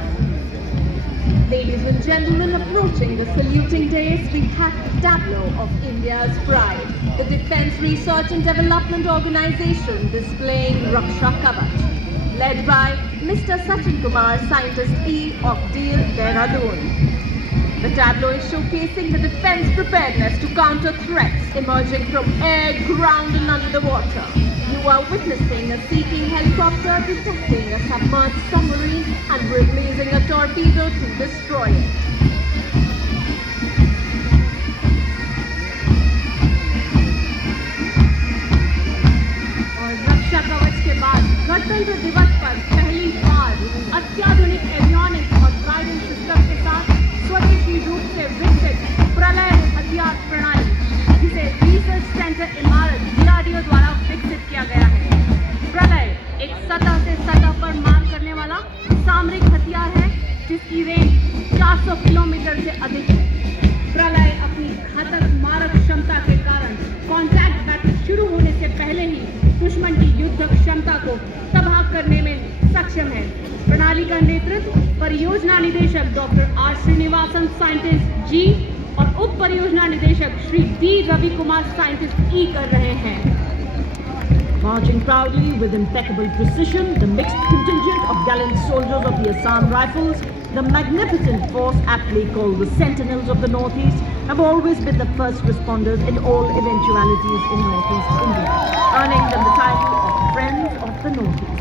Ladies and gentlemen, approaching the saluting dais, we have the tableau of India's pride, the Defence Research and Development Organization displaying Raksha Kavach, led by Mr. Sachin Kumar, Scientist E of DEAL, Dehradun. The tableau is showcasing the defence preparedness to counter threats emerging from air, ground and under the water. You are witnessing a seeking helicopter detecting a submerged submarine and releasing a torpedo to destroy it. और रक्षा कवच के बाद गणतंत्र दिवस पर पहली बार अत्याधुनिक avionics और गाइडेंस सिस्टम के साथ स्वदेशी रूप से विकसित प्रलय हथियार प्रणाली, जिसे रिसर्च सेंटर इमारत DRDO द्वारा विकसित किया गया है। प्रलय एक सतह से सतह पर मार करने वाला सामरिक हथियार है, जिसकी रेंज 400 किलोमीटर से अधिक है। प्रलय अपनी घातक मारक क्षमता के कारण कॉन्टैक्ट बैटल शुरू होने से पहले ही दुश्मन की युद्ध क्षमता को तबाह करने में सक्षम है। प्रणाली का नेतृत्व परियोजना निदेशक doctor R. Srinivasan scientist G और उप परियोजना निदेशक Shri D. Ravi Kumar scientist E कर रहे हैं। Marching proudly with impeccable precision, the mixed contingent of gallant soldiers of the Assam Rifles, the magnificent force aptly called the Sentinels of the Northeast, have always been the first responders in all eventualities in Northeast India, earning them the title of Friends of the Northeast.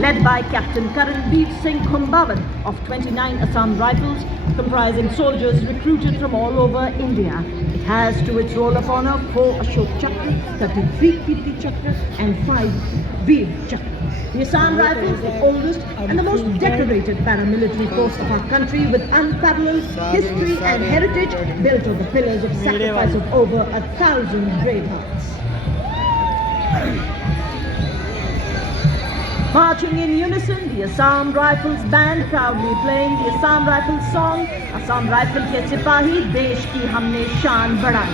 Led by Captain Karanveer Singh Khumbawan of 29 Assam Rifles, comprising soldiers recruited from all over India. It has to its roll of honor 4 Ashok Chakra, 33 Kirti Chakra and 5 Veer Chakra. The Assam Rifles, the oldest and the most decorated paramilitary force of our country, with unparalleled history and heritage, built on the pillars of sacrifice of over 1,000 brave hearts. Marching in unison, the Assam Rifles band proudly playing the Assam Rifles song, Assam Rifle ke Sipahi, Desh ki humne shaan badhai.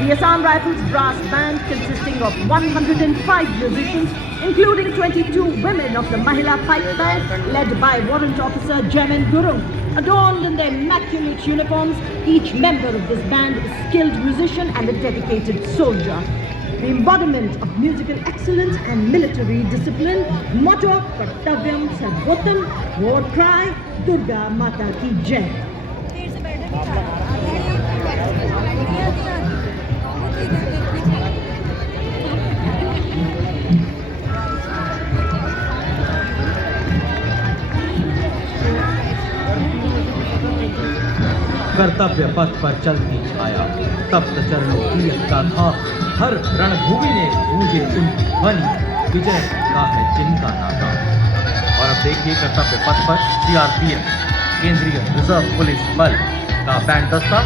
The Assam Rifles brass band, consisting of 105 musicians, including 22 women of the Mahila Pipe Band, led by Warrant Officer Jamin Gurung. Adorned in their immaculate uniforms, each member of this band is a skilled musician and a dedicated soldier. the embodiment of musical excellence and military discipline. Motto: Kartavyam Sarvotam. War cry: Durga Mata Ki Jai. कर्तव्य पथ पर चलती छाया, तप्त चरणों की गाथा, हर रणभूमि ने गूंजे उनकी ध्वनि, विजय का है जिनका नाता। और अब देखिए कर्तव्य पथ पर सीआरपीएफ केंद्रीय रिजर्व पुलिस बल का बैंड दस्ता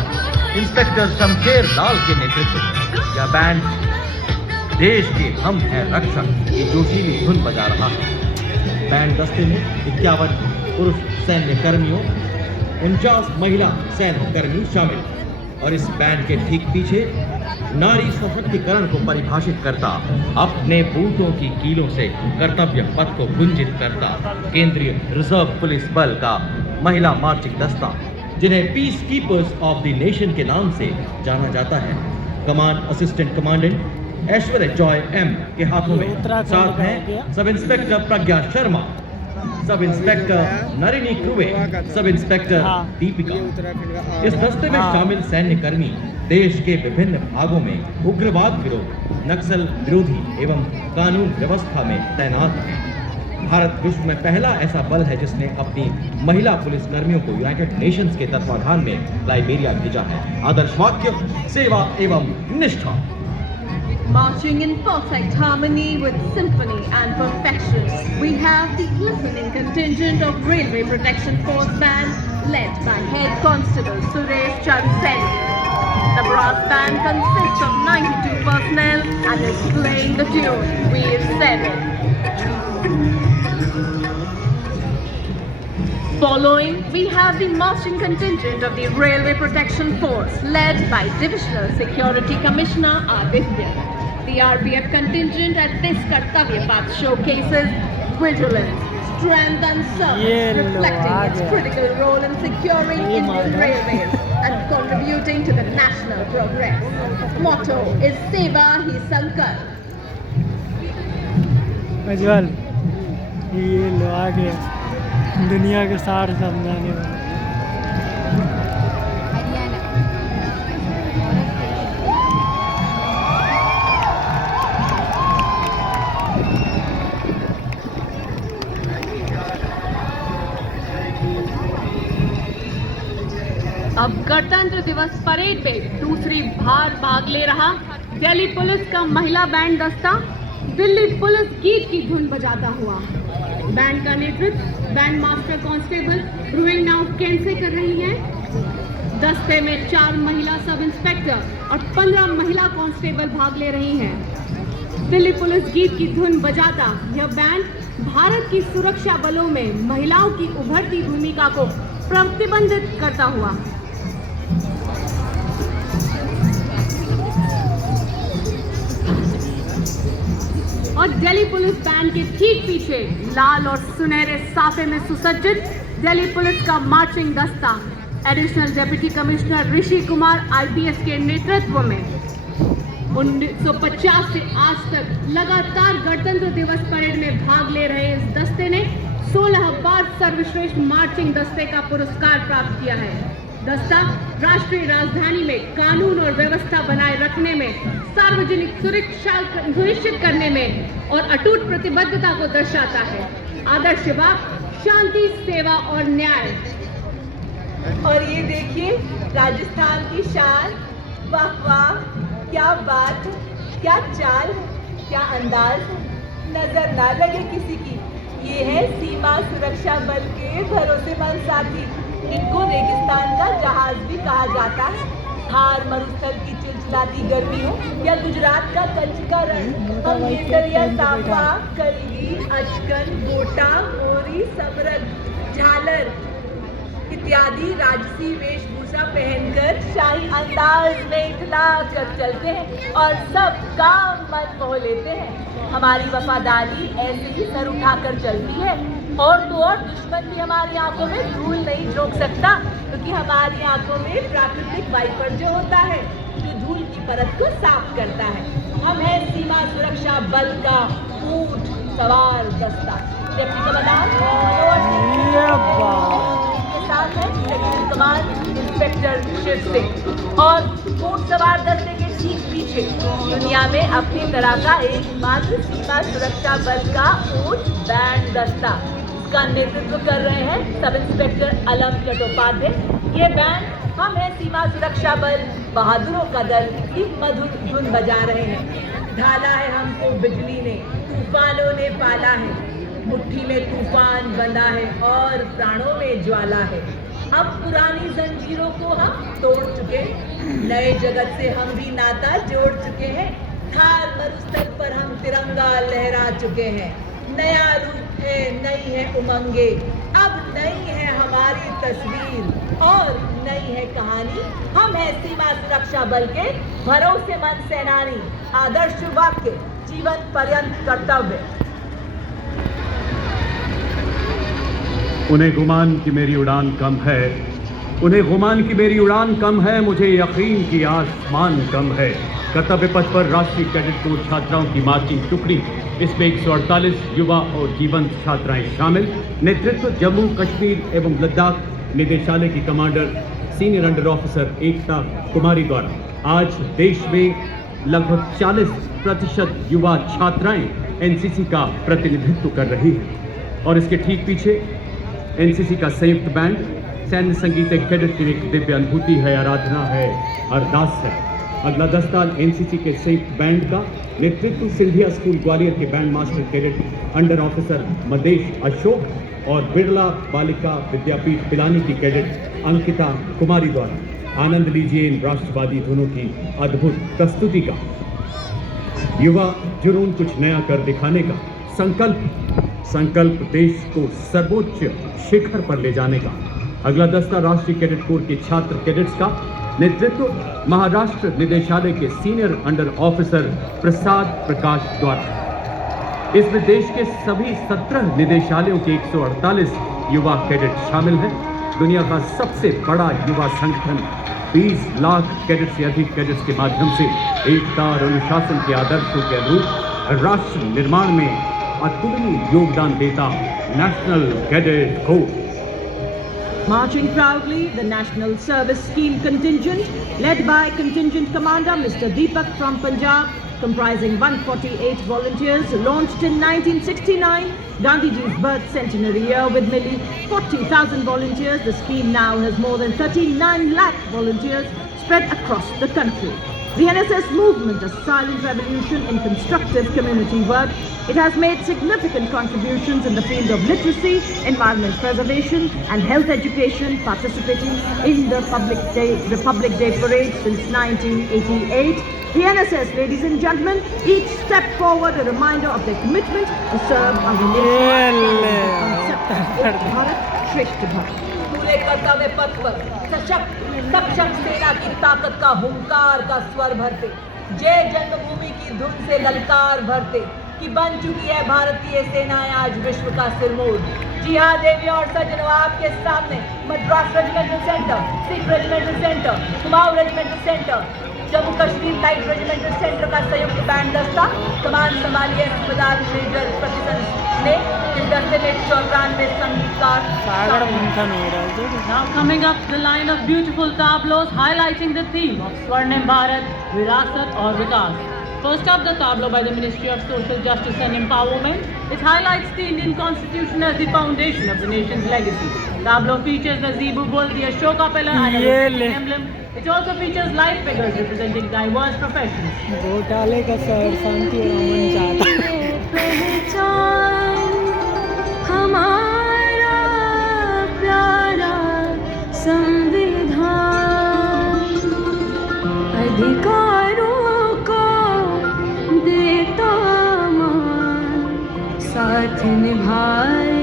इंस्पेक्टर शमशेर लाल के नेतृत्व में। यह बैंड देश के हम हैं रक्षक की जोशीली धुन बजा रहा है। बैंड दस्ते में 51 पुरुष सैन्य कर्मियों, 49 महिला सैन्य कर्मी शामिल। और इस बैंड के ठीक पीछे नारी सशक्तिकरण को परिभाषित करता, अपने बूटों की कीलों से कर्तव्य पथ को गुंजित करता केंद्रीय रिजर्व पुलिस बल का महिला मार्चिंग दस्ता, जिन्हें peace keepers of the nation के नाम से जाना जाता है। कमांड असिस्टेंट कमांडेंट ऐश्वर्य जॉय एम के हाथों में साथ हैं सब इंस्पेक्टर प्रज्ञा Sharma, sub inspector नरिनी क्रुवे, sub inspector Deepika. इस दस्ते में शामिल सैन्य कर्मी देश के विभिन्न भागों में उग्रवाद विरोध, नक्सल विरोधी एवं कानून व्यवस्था में तैनात हैं। भारत विश्व में पहला ऐसा बल है जिसने अपनी महिला पुलिस कर्मियों को यूनाइटेड नेशंस के तत्वाधान में लाइबेरिया भेजा है। आदर्श वाक्य: सेवा एवं निष्ठा। Marching in perfect harmony with symphony and perfection, we have the glistening contingent of Railway Protection Force Band led by Head Constable Suresh Chansen. The brass band consists of 92 personnel and is playing the tune Veer 7. Following, we have the marching contingent of the Railway Protection Force led by Divisional Security Commissioner Aditya. The RPF contingent at this Kartavya Path showcases vigilance, strength and service, reflecting its critical role in securing Indian railways and contributing to the national progress. Motto is Seva Hi Sankalp. Prajwal, ये लो आ गया दुनिया के सार समझाने वाला। अब गणतंत्र दिवस परेड में दूसरी बार भाग ले रहा दिल्ली पुलिस का महिला बैंड दस्ता दिल्ली पुलिस गीत की धुन बजाता हुआ। बैंड का नेतृत्व बैंड मास्टर कांस्टेबल ब्रूइंग नाउ कैंसे कर रही हैं। दस्ते में 4 महिला सब इंस्पेक्टर और 15 महिला कांस्टेबल भाग ले रही हैं। दिल्ली पुलिस गीत की धुन बजाता यह बैंड भारत की सुरक्षा बलों में महिलाओं की उभरती भूमिका को प्रतिबंधित करता हुआ और दिल्ली पुलिस बैंड के ठीक पीछे लाल और सुनहरे साफे में सुसज्जित दिल्ली पुलिस का मार्चिंग दस्ता additional deputy commissioner Rishi Kumar IPS के नेतृत्व में 1950 से आज तक लगातार गणतंत्र दिवस परेड में भाग ले रहे इस दस्ते ने 16 बार सर्वश्रेष्ठ मार्चिंग दस्ते का पुरस्कार प्राप्त किया है। दस्ता राष्ट्रीय राजधानी में कानून और व्यवस्था बनाए रखने में, सार्वजनिक सुरक्षा सुनिश्चित करने में और अटूट प्रतिबद्धता को दर्शाता है। आदर्श वाक्य: शांति, सेवा और न्याय। और ये देखिए राजस्थान की शान, वाह वाह, क्या बात, क्या चाल, क्या अंदाज, नजर ना लगे किसी की। ये है सीमा सुरक्षा बल के भरोसेमंद साथी, इनको रेगिस्तान का जहाज भी कहा जाता है। थार मरुस्थल की चिलचिलाती गर्मी हो या गुजरात का कच्छ का रण, हम केसर या साफा, कलगी, अचकन, गोटा, मोरी, समरक, झालर इत्यादि राजसी वेशभूषा पहनकर शाही अंदाज में इतला कर चलते हैं और सबका मन मोह लेते हैं। हमारी वफादारी ऐसे ही सर उठाकर चलती है और तो और दुश्मन भी हमारी आंखों में धूल नहीं झोंक सकता, क्योंकि हमारी आंखों में प्राकृतिक वाइपर जो होता है, जो धूल की परत को साफ करता है। हम हैं सीमा सुरक्षा बल का ऊंट सवार दस्ता। डिप्टी कमांडेंट के साथ है section command inspector Shiv Singh और ऊंट सवार दस्ते के ठीक पीछे दुनिया में अपनी तरह का एकमात्र सीमा सुरक्षा बल का ऊंट बैंड दस्ता। इसका नेतृत्व कर रहे हैं सब इंस्पेक्टर अलम चट्टोपाध्याय। ये बैंड हम हैं सीमा सुरक्षा बल बहादुरों का दल की मधुर धुन बजा रहे हैं। ढाला है हमको बिजली ने, तूफानों ने पाला है, मुट्ठी में तूफान बंधा है और प्राणों में ज्वाला है। अब पुरानी जंजीरों को हम तोड़ चुके, नए जगत से हम भी नाता जोड़ चुके हैं। थार मरुस्थल पर हम तिरंगा लहरा चुके हैं। नया रूप है, नई है उमंगे, अब नई है हमारी तस्वीर और नई है कहानी। हम हैं सीमा सुरक्षा बल के भरोसेमंद सेनानी। आदर्श वाक्य, जीवन पर्यंत कर्तव्य। उन्हें गुमान की मेरी उड़ान कम है, उन्हें गुमान की मेरी उड़ान कम है, मुझे यकीन की आसमान कम है। कर्तव्य पथ पर राष्ट्रीय कैडेट कोर छात्राओं की मार्चिंग टुकड़ी, इसमें 148 युवा और जीवंत छात्राएं शामिल। नेतृत्व जम्मू कश्मीर एवं लद्दाख निदेशालय की कमांडर सीनियर अंडर ऑफिसर एकता कुमारी द्वारा। आज देश में लगभग 40% युवा छात्राएं एनसीसी का प्रतिनिधित्व कर रही हैं और इसके ठीक पीछे एनसीसी का संयुक्त बैंड, सैन्य संगीत एक कैडेट की एक दिव्य अनुभूति है, आराधना है, अरदास है। अगला दस्ता एनसीसी के संयुक्त बैंड का नेतृत्व सिंधिया स्कूल ग्वालियर के band master cadet under officer मदेश अशोक और बिरला बालिका विद्यापीठ पिलानी की कैडेट अंकिता कुमारी द्वारा। आनंद लीजिए इन राष्ट्रवादी धुनों की अद्भुत प्रस्तुति का। युवा जुनून कुछ नया कर दिखाने का संकल्प देश को सर्वोच्च शिखर पर ले जाने का। अगला दस्ता राष्ट्रीय कैडेट कोर के छात्र कैडेट्स का नेतृत्व महाराष्ट्र निदेशालय के senior under officer Prasad Prakash द्वारा। इसमें देश के सभी 17 निदेशालयों के 148 युवा कैडेट शामिल हैं। दुनिया का सबसे बड़ा युवा संगठन 20 लाख कैडेट से अधिक कैडेट्स के माध्यम से एकता और अनुशासन के आदर्शों के अनुरूप राष्ट्र निर्माण में अतुलनीय योगदान देता national cadet corps. Marching proudly, the National Service Scheme contingent, led by Contingent Commander Mr. Deepak from Punjab, comprising 148 volunteers, launched in 1969, Gandhiji's birth centenary year, with nearly 40,000 volunteers. The scheme now has more than 39 lakh volunteers spread across the country. The NSS movement, a silent revolution in constructive community work. It has made significant contributions in the field of literacy, environment preservation and health education, participating in the Republic Day parade since 1988. The NSS, ladies and gentlemen, each step forward a reminder of their commitment to serve our nation. Concept of Bharat, Shreshth Bharat. पूरे कर्तव्य पथ पर सशक्त सक्षम सेना की ताकत का हुंकार का स्वर भरते, जय जन्मभूमि की धुन से ललकार भरते कि बन चुकी है भारतीय सेनाएं आज विश्व का सिरमौर। जी हाँ देवी और सज्जनों, आपके सामने Madras regimental centre, Sikh regimental centre, Kumaon regimental centre, Jammu Kashmir light regimental centre का संयुक्त बैंड दस्ता कमान संभालिए अस्पताल मेजर प्रतिशत ने इस दस्ते में 94 संगीतकार। Now coming up the line of beautiful tableaus highlighting the theme of Swarnim Bharat, Virasat or Vikas. First up, the tableau by the Ministry of Social Justice and Empowerment. It highlights the Indian Constitution as the foundation of the nation's legacy. Tableau features the Zebu Bull, the Ashoka pillar and a rotating emblem. It also features live figures representing diverse professions. घोटाले का sir शांति और अमन चाहता। हमारा प्यारा संविधान अधिकारों को देता मान, साथ निभाए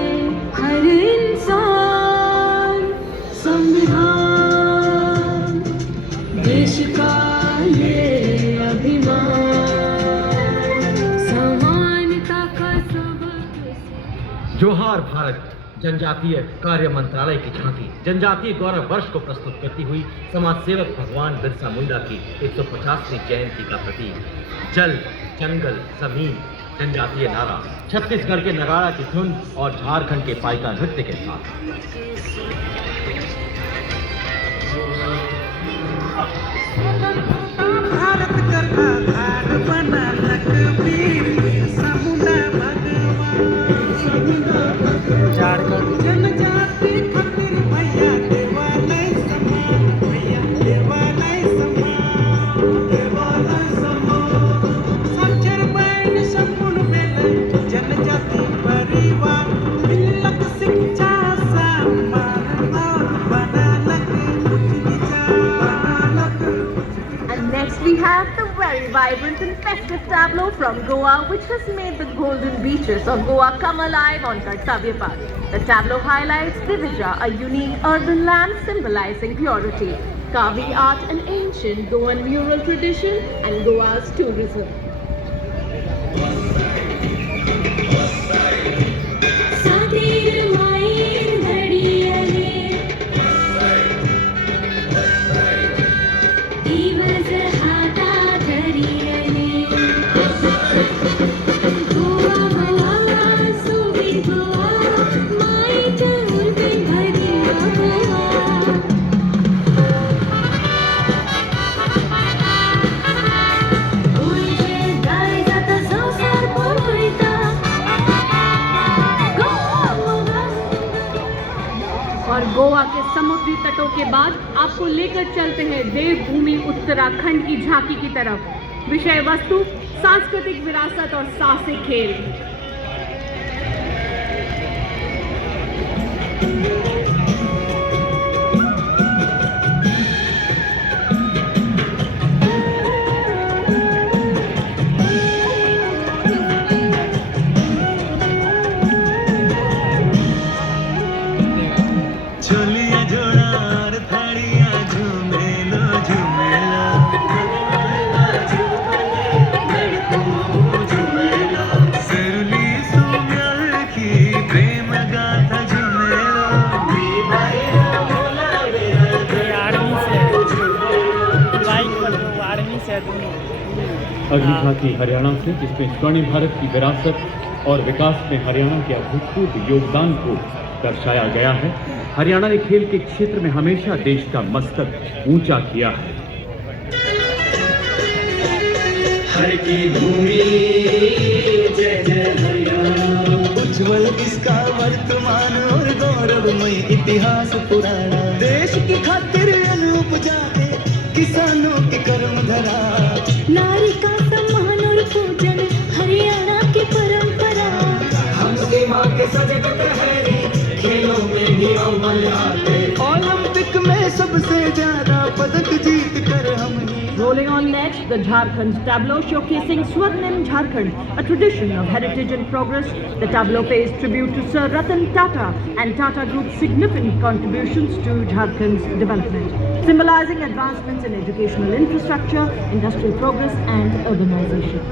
हर इंसान। संविधान देश का ये अभिमान, समानता का सबक। जोहार भारत, जनजातीय कार्य मंत्रालय की झांकी जनजातीय गौरव वर्ष को प्रस्तुत करती हुई समाज सेवक भगवान बिरसा मुंडा की 150वीं जयंती का प्रतीक जल जंगल जमीन जनजातीय नारा छत्तीसगढ़ के नगाड़ा की धुन और झारखंड के पाइका नृत्य के साथ। भारत का आधार बना लखबीर बिरसा मुंडा झारखंड जनजाति खातिर भैया देवालय समान भैया देवालय समान साक्षर बैन संपूर्ण बेल जनजाति परिवार मिलक शिक्षा सम्मान और बनालक कुछ विचार। And next we have the very vibrant and festive tableau from Goa, which has made the golden beaches of Goa come alive on Kartavya Path. The tableau highlights Divija, a unique urban land symbolizing purity, Kavi art, an ancient Goan mural tradition, and Goa's tourism. और गोवा के समुद्री तटों के बाद आपको लेकर चलते हैं देवभूमि उत्तराखंड की झांकी की तरफ। विषय वस्तु सांस्कृतिक विरासत और साहसिक खेल। अगली झांकी हरियाणा से, जिसमें स्वर्णिम भारत की विरासत और विकास में हरियाणा के अभूतपूर्व योगदान को दर्शाया गया है। हरियाणा ने खेल के क्षेत्र में हमेशा देश का मस्तक ऊंचा किया है। हर की भूमि जय जय हरियाणा, उज्जवल इसका वर्तमान और गौरवमय इतिहास पुराना, देश की खातिर अनूप जाते किसानों की कर्म धरा, नारी का सम्मान और पूजन हरियाणा की परंपरा, हमसे माँ के सजग पहरे खेलों में भी अव्वल आते, ओलंपिक में सबसे ज्यादा पदक जीत कर हम ही। Rolling on next, the Jharkhand tableau showcasing Swarnim Jharkhand, a tradition of heritage and progress. The tableau pays tribute to Sir Ratan Tata and Tata Group's significant contributions to Jharkhand's development, symbolizing advancements in educational infrastructure, industrial progress and urbanization.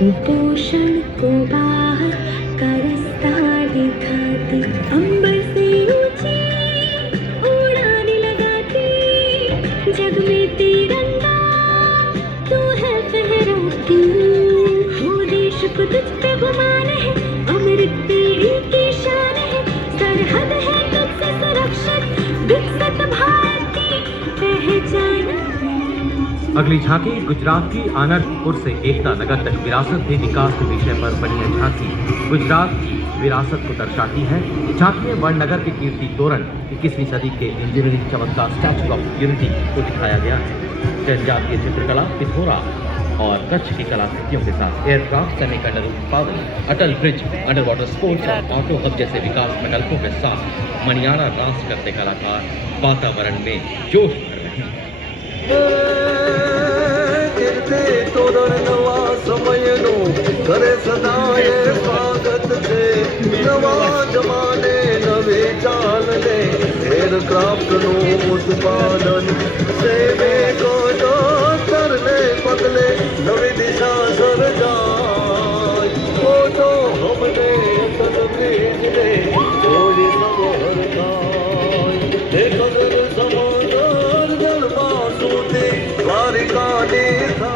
कुपोषण को बाहर का रास्ता दिखाती, अंबर से ऊंची उड़ाने लगाती, जग में तिरंगा तू है फहराती, हो देश को तुझ पे घुमा अगली झांकी गुजरात की आनंदपुर से एकता नगर तक विरासत भी विकास के विषय पर बनी है झांकी गुजरात की विरासत को दर्शाती है। झांकी में वड़नगर के कीर्ति तोरण 21वीं सदी के इंजीनियरिंग चमत्कार स्टैच्यू ऑफ यूनिटी को दिखाया गया है। जनजातीय चित्रकला, पिथौरा और कच्छ की कलाकृतियों के साथ एयरक्राफ्ट, सेमीकंडक्टर उत्पादन, अटल ब्रिज, अंडर वाटर स्पोर्ट्स और ऑटो हब जैसे विकास प्रकल्पों के साथ मणियारा डांस करते कलाकार वातावरण में जोश भर रहे हैं। करे सदाए स्वागत से नवा जमाने नवे चाल ने एयरक्राफ्ट नो उत्पादन सेवे को जो करने बदले नवी दिशा सर जाए वो तो हमने तन भेजने थोड़ी सबर खाए कदर समुद्र जलवा सूते द्वारिका ने था।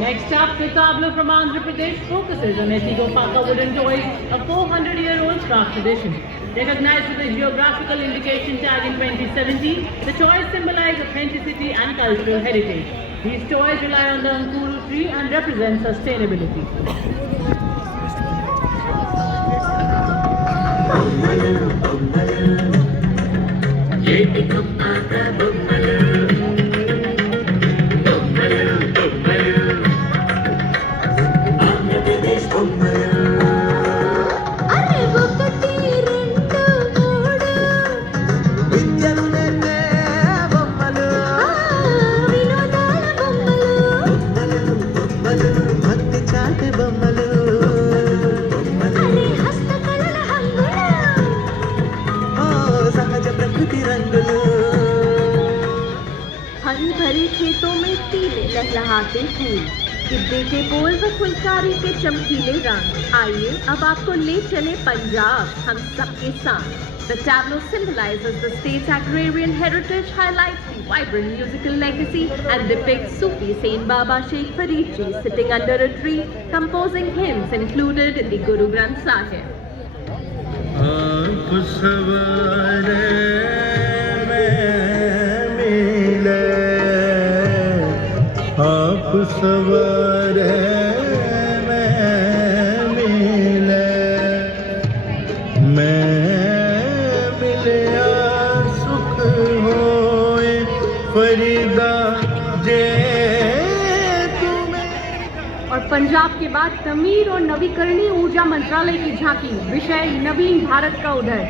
Next up, the tableau from Andhra Pradesh focuses on Eti Gopaka wooden toys, a 400-year-old craft tradition. Recognized with a geographical indication tag in 2017, the toys symbolize authenticity and cultural heritage. These toys rely on the Ankuru tree and represent sustainability. हरी भरी खेतों में पीले लहलहाते फूल, गिद्दे के बोल व फुलकारी के चमकीले रंग। आइए अब आपको ले चले पंजाब हम सबके साथ। The tableau symbolizes the state's agrarian heritage, highlights the vibrant musical legacy, and depicts Sufi Saint Baba Sheikh Farid Ji sitting under a tree, composing hymns included in the Guru Granth Sahib. आप सवारे मैं मिले सुख होए फरीदा जे तुम्हें। और पंजाब के बाद तमीर और नवीकरणीय ऊर्जा मंत्रालय की झांकी, विषय नवीन भारत का उदय।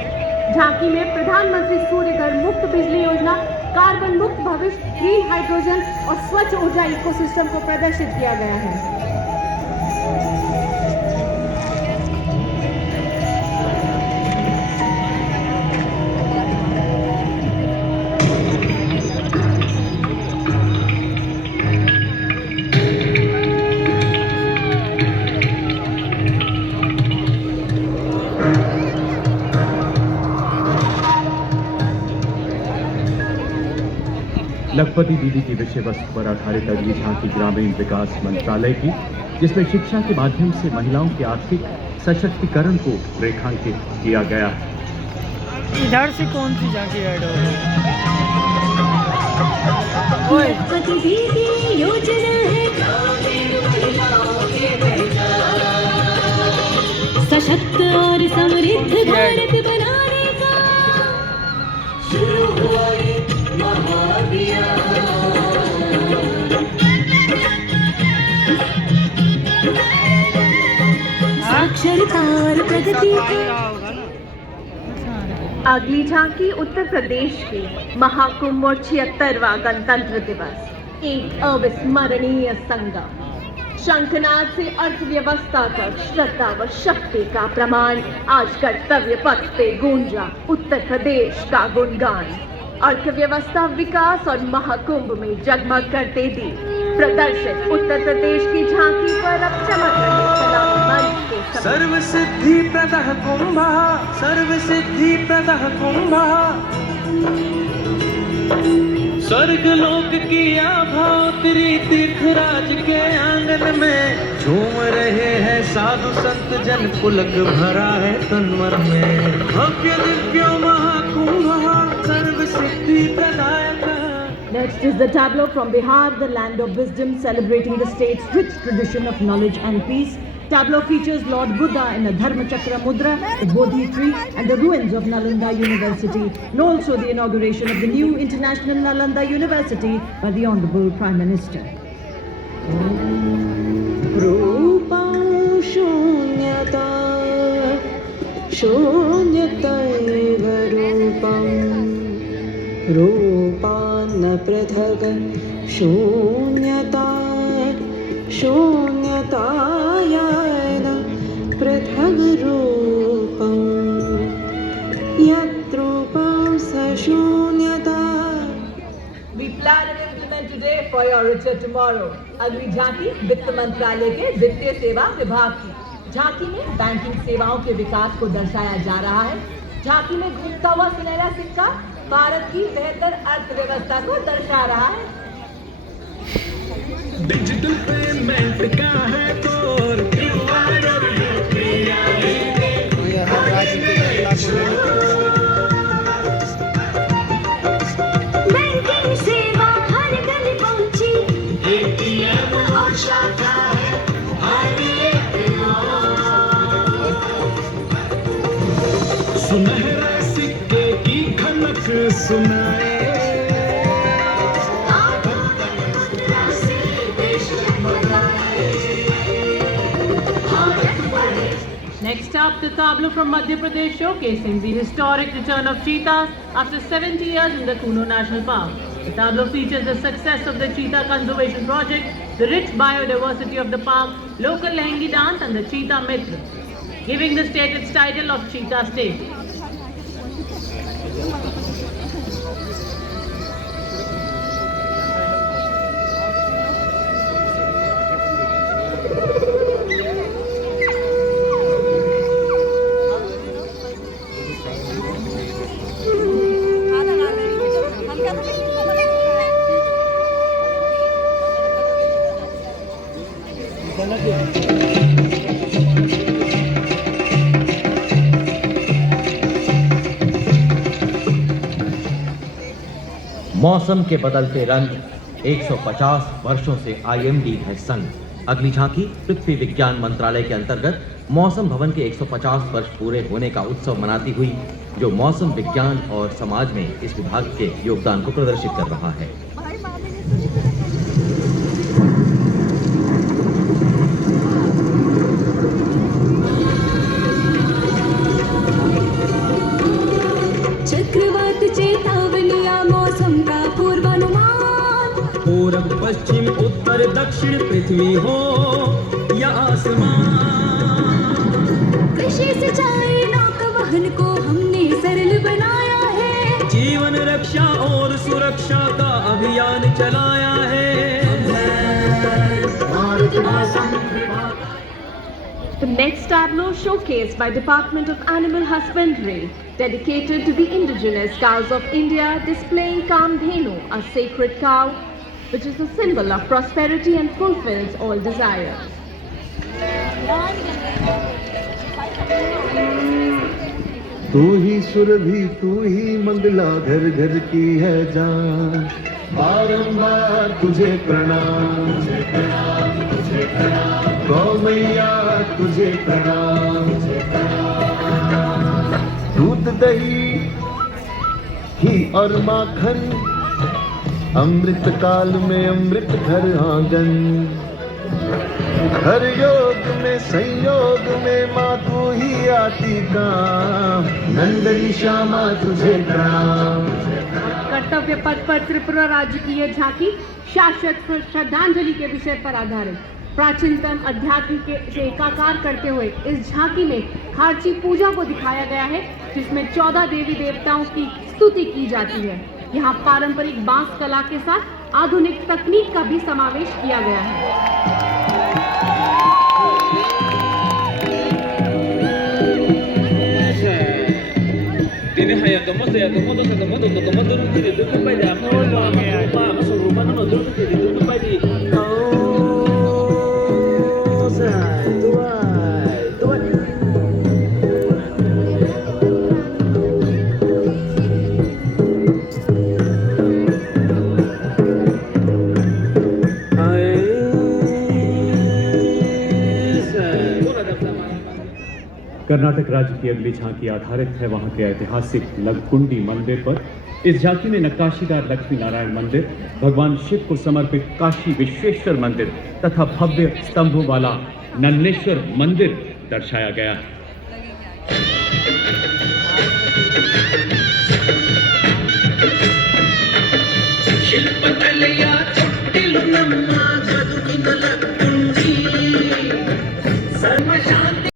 झांकी में प्रधानमंत्री सूर्य घर मुक्त बिजली योजना, कार्बन मुक्त भविष्य, ग्रीन हाइड्रोजन और स्वच्छ ऊर्जा इकोसिस्टम को प्रदर्शित किया गया है। लखपति दीदी की विषय वस्तु पर आधारित अगली झांकी ग्रामीण विकास मंत्रालय की, जिसमें शिक्षा के माध्यम से महिलाओं के आर्थिक सशक्तिकरण को रेखांकित किया गया है। इधर से कौन सी झांकी ऐड हो रही है? लखपति दीदी योजना है ग्रामीण महिलाओं के सशक्त और समृद्ध भारत बनाने का शुरू हुआ ये महाअभियान। साक्षरता और प्रगति अगली झांकी उत्तर प्रदेश के महाकुंभ और 76वां गणतंत्र दिवस, एक अविस्मरणीय संगम। शंखनाद से अर्थव्यवस्था तक श्रद्धा व शक्ति का प्रमाण, आज कर्तव्य पथ पे गूंजा उत्तर प्रदेश का गुणगान। अर्थव्यवस्था, विकास और महाकुंभ में जगमग करते दीप प्रदर्शित उत्तर प्रदेश की झांकी पर अब चमक रहे सलामी मंच के सर्व सिद्धि प्रदः कुंभः, सर्व सिद्धि प्रदः कुंभः। स्वर्ग लोक की आभा उतरी तीर्थराज के आंगन में, झूम रहे हैं साधु संत जन, पुलक भरा है तन्वर में। भव्य दिव्य महाकुंभ सर्व सिद्धि प्रदायक, Next is the tableau from Bihar, the land of wisdom, celebrating the state's rich tradition of knowledge and peace. Tableau features Lord Buddha in a Dharma Chakra Mudra, the Bodhi tree, and the ruins of Nalanda University, and also the inauguration of the new International Nalanda University by the Honorable Prime Minister. रूपान्न पृथग शून्यता शून्यतायान पृथग रूपं यत्रूपं सशून्यता. We plan and implement today for your richer tomorrow. अगली झांकी वित्त मंत्रालय के वित्तीय सेवा विभाग की. झांकी में बैंकिंग सेवाओं के विकास को दर्शाया जा रहा है. झांकी में घूमता हुआ सुनहरा सिक्का भारत की बेहतर अर्थव्यवस्था को दर्शा रहा है. डिजिटल पेमेंट का है तौर बैंकिंग सेवा हर गली पहुंची, एटीएम और शाखा है हर एक ओर. सुनहरा सिक्के की खनक सुनाए. Next up, the tableau from Madhya Pradesh showcasing the historic return of cheetahs after 70 years in the Kuno National Park. The tableau features the success of the cheetah conservation project, the rich biodiversity of the park, local Lehengi dance and the cheetah mitra, giving the state its title of Cheetah State. मौसम के बदलते रंग 150 वर्षों से IMD है संग. अगली झांकी पृथ्वी विज्ञान मंत्रालय के अंतर्गत मौसम भवन के 150 वर्ष पूरे होने का उत्सव मनाती हुई, जो मौसम विज्ञान और समाज में इस विभाग के योगदान को प्रदर्शित कर रहा है. चक्रवात चेतावनियां मौसम का पूर्वानुमान. पूरब पश्चिम उत्तर दक्षिण पृथ्वी हो या आसमान. कृषि सिंचाई नौका वहन को हमने सरल बनाया है. जीवन रक्षा और सुरक्षा का अभियान चलाया है. The next tableau showcased by Department of Animal Husbandry, dedicated to the indigenous cows of India, displaying Kamdhenu, a sacred cow, which is a symbol of prosperity and fulfills all desires. तू ही सुरभि तू ही मंगला घर घर की है जान. बारंबार तुझे प्रणाम, गौ मैया तुझे प्रणाम. दूध दही घी और माखन, अमृत काल में अमृत घर आंगन. हर योग में संयोग में माँ तू ही आती काम. नंदनी श्यामा तुझे प्रणाम. कर्तव्य पथ पर त्रिपुरा राज्य की यह झांकी शाश्वत श्रद्धांजलि के विषय पर आधारित प्राचीनतम अध्यात्म से एकाकार करते हुए इस झांकी में खारची पूजा को दिखाया गया है, जिसमें 14 देवी देवताओं की स्तुति की जाती है. यहाँ पारंपरिक बांस कला के साथ आधुनिक तकनीक का भी समावेश किया गया है. कर्नाटक राज्य की अगली झांकी आधारित है वहां के ऐतिहासिक लवकुंडी मंदिर पर। इस झांकी में नक्काशीदार लक्ष्मी नारायण मंदिर, भगवान शिव को समर्पित काशी विश्वेश्वर मंदिर तथा भव्य स्तंभों वाला नन्नेश्वर मंदिर दर्शाया गया है। शिल्प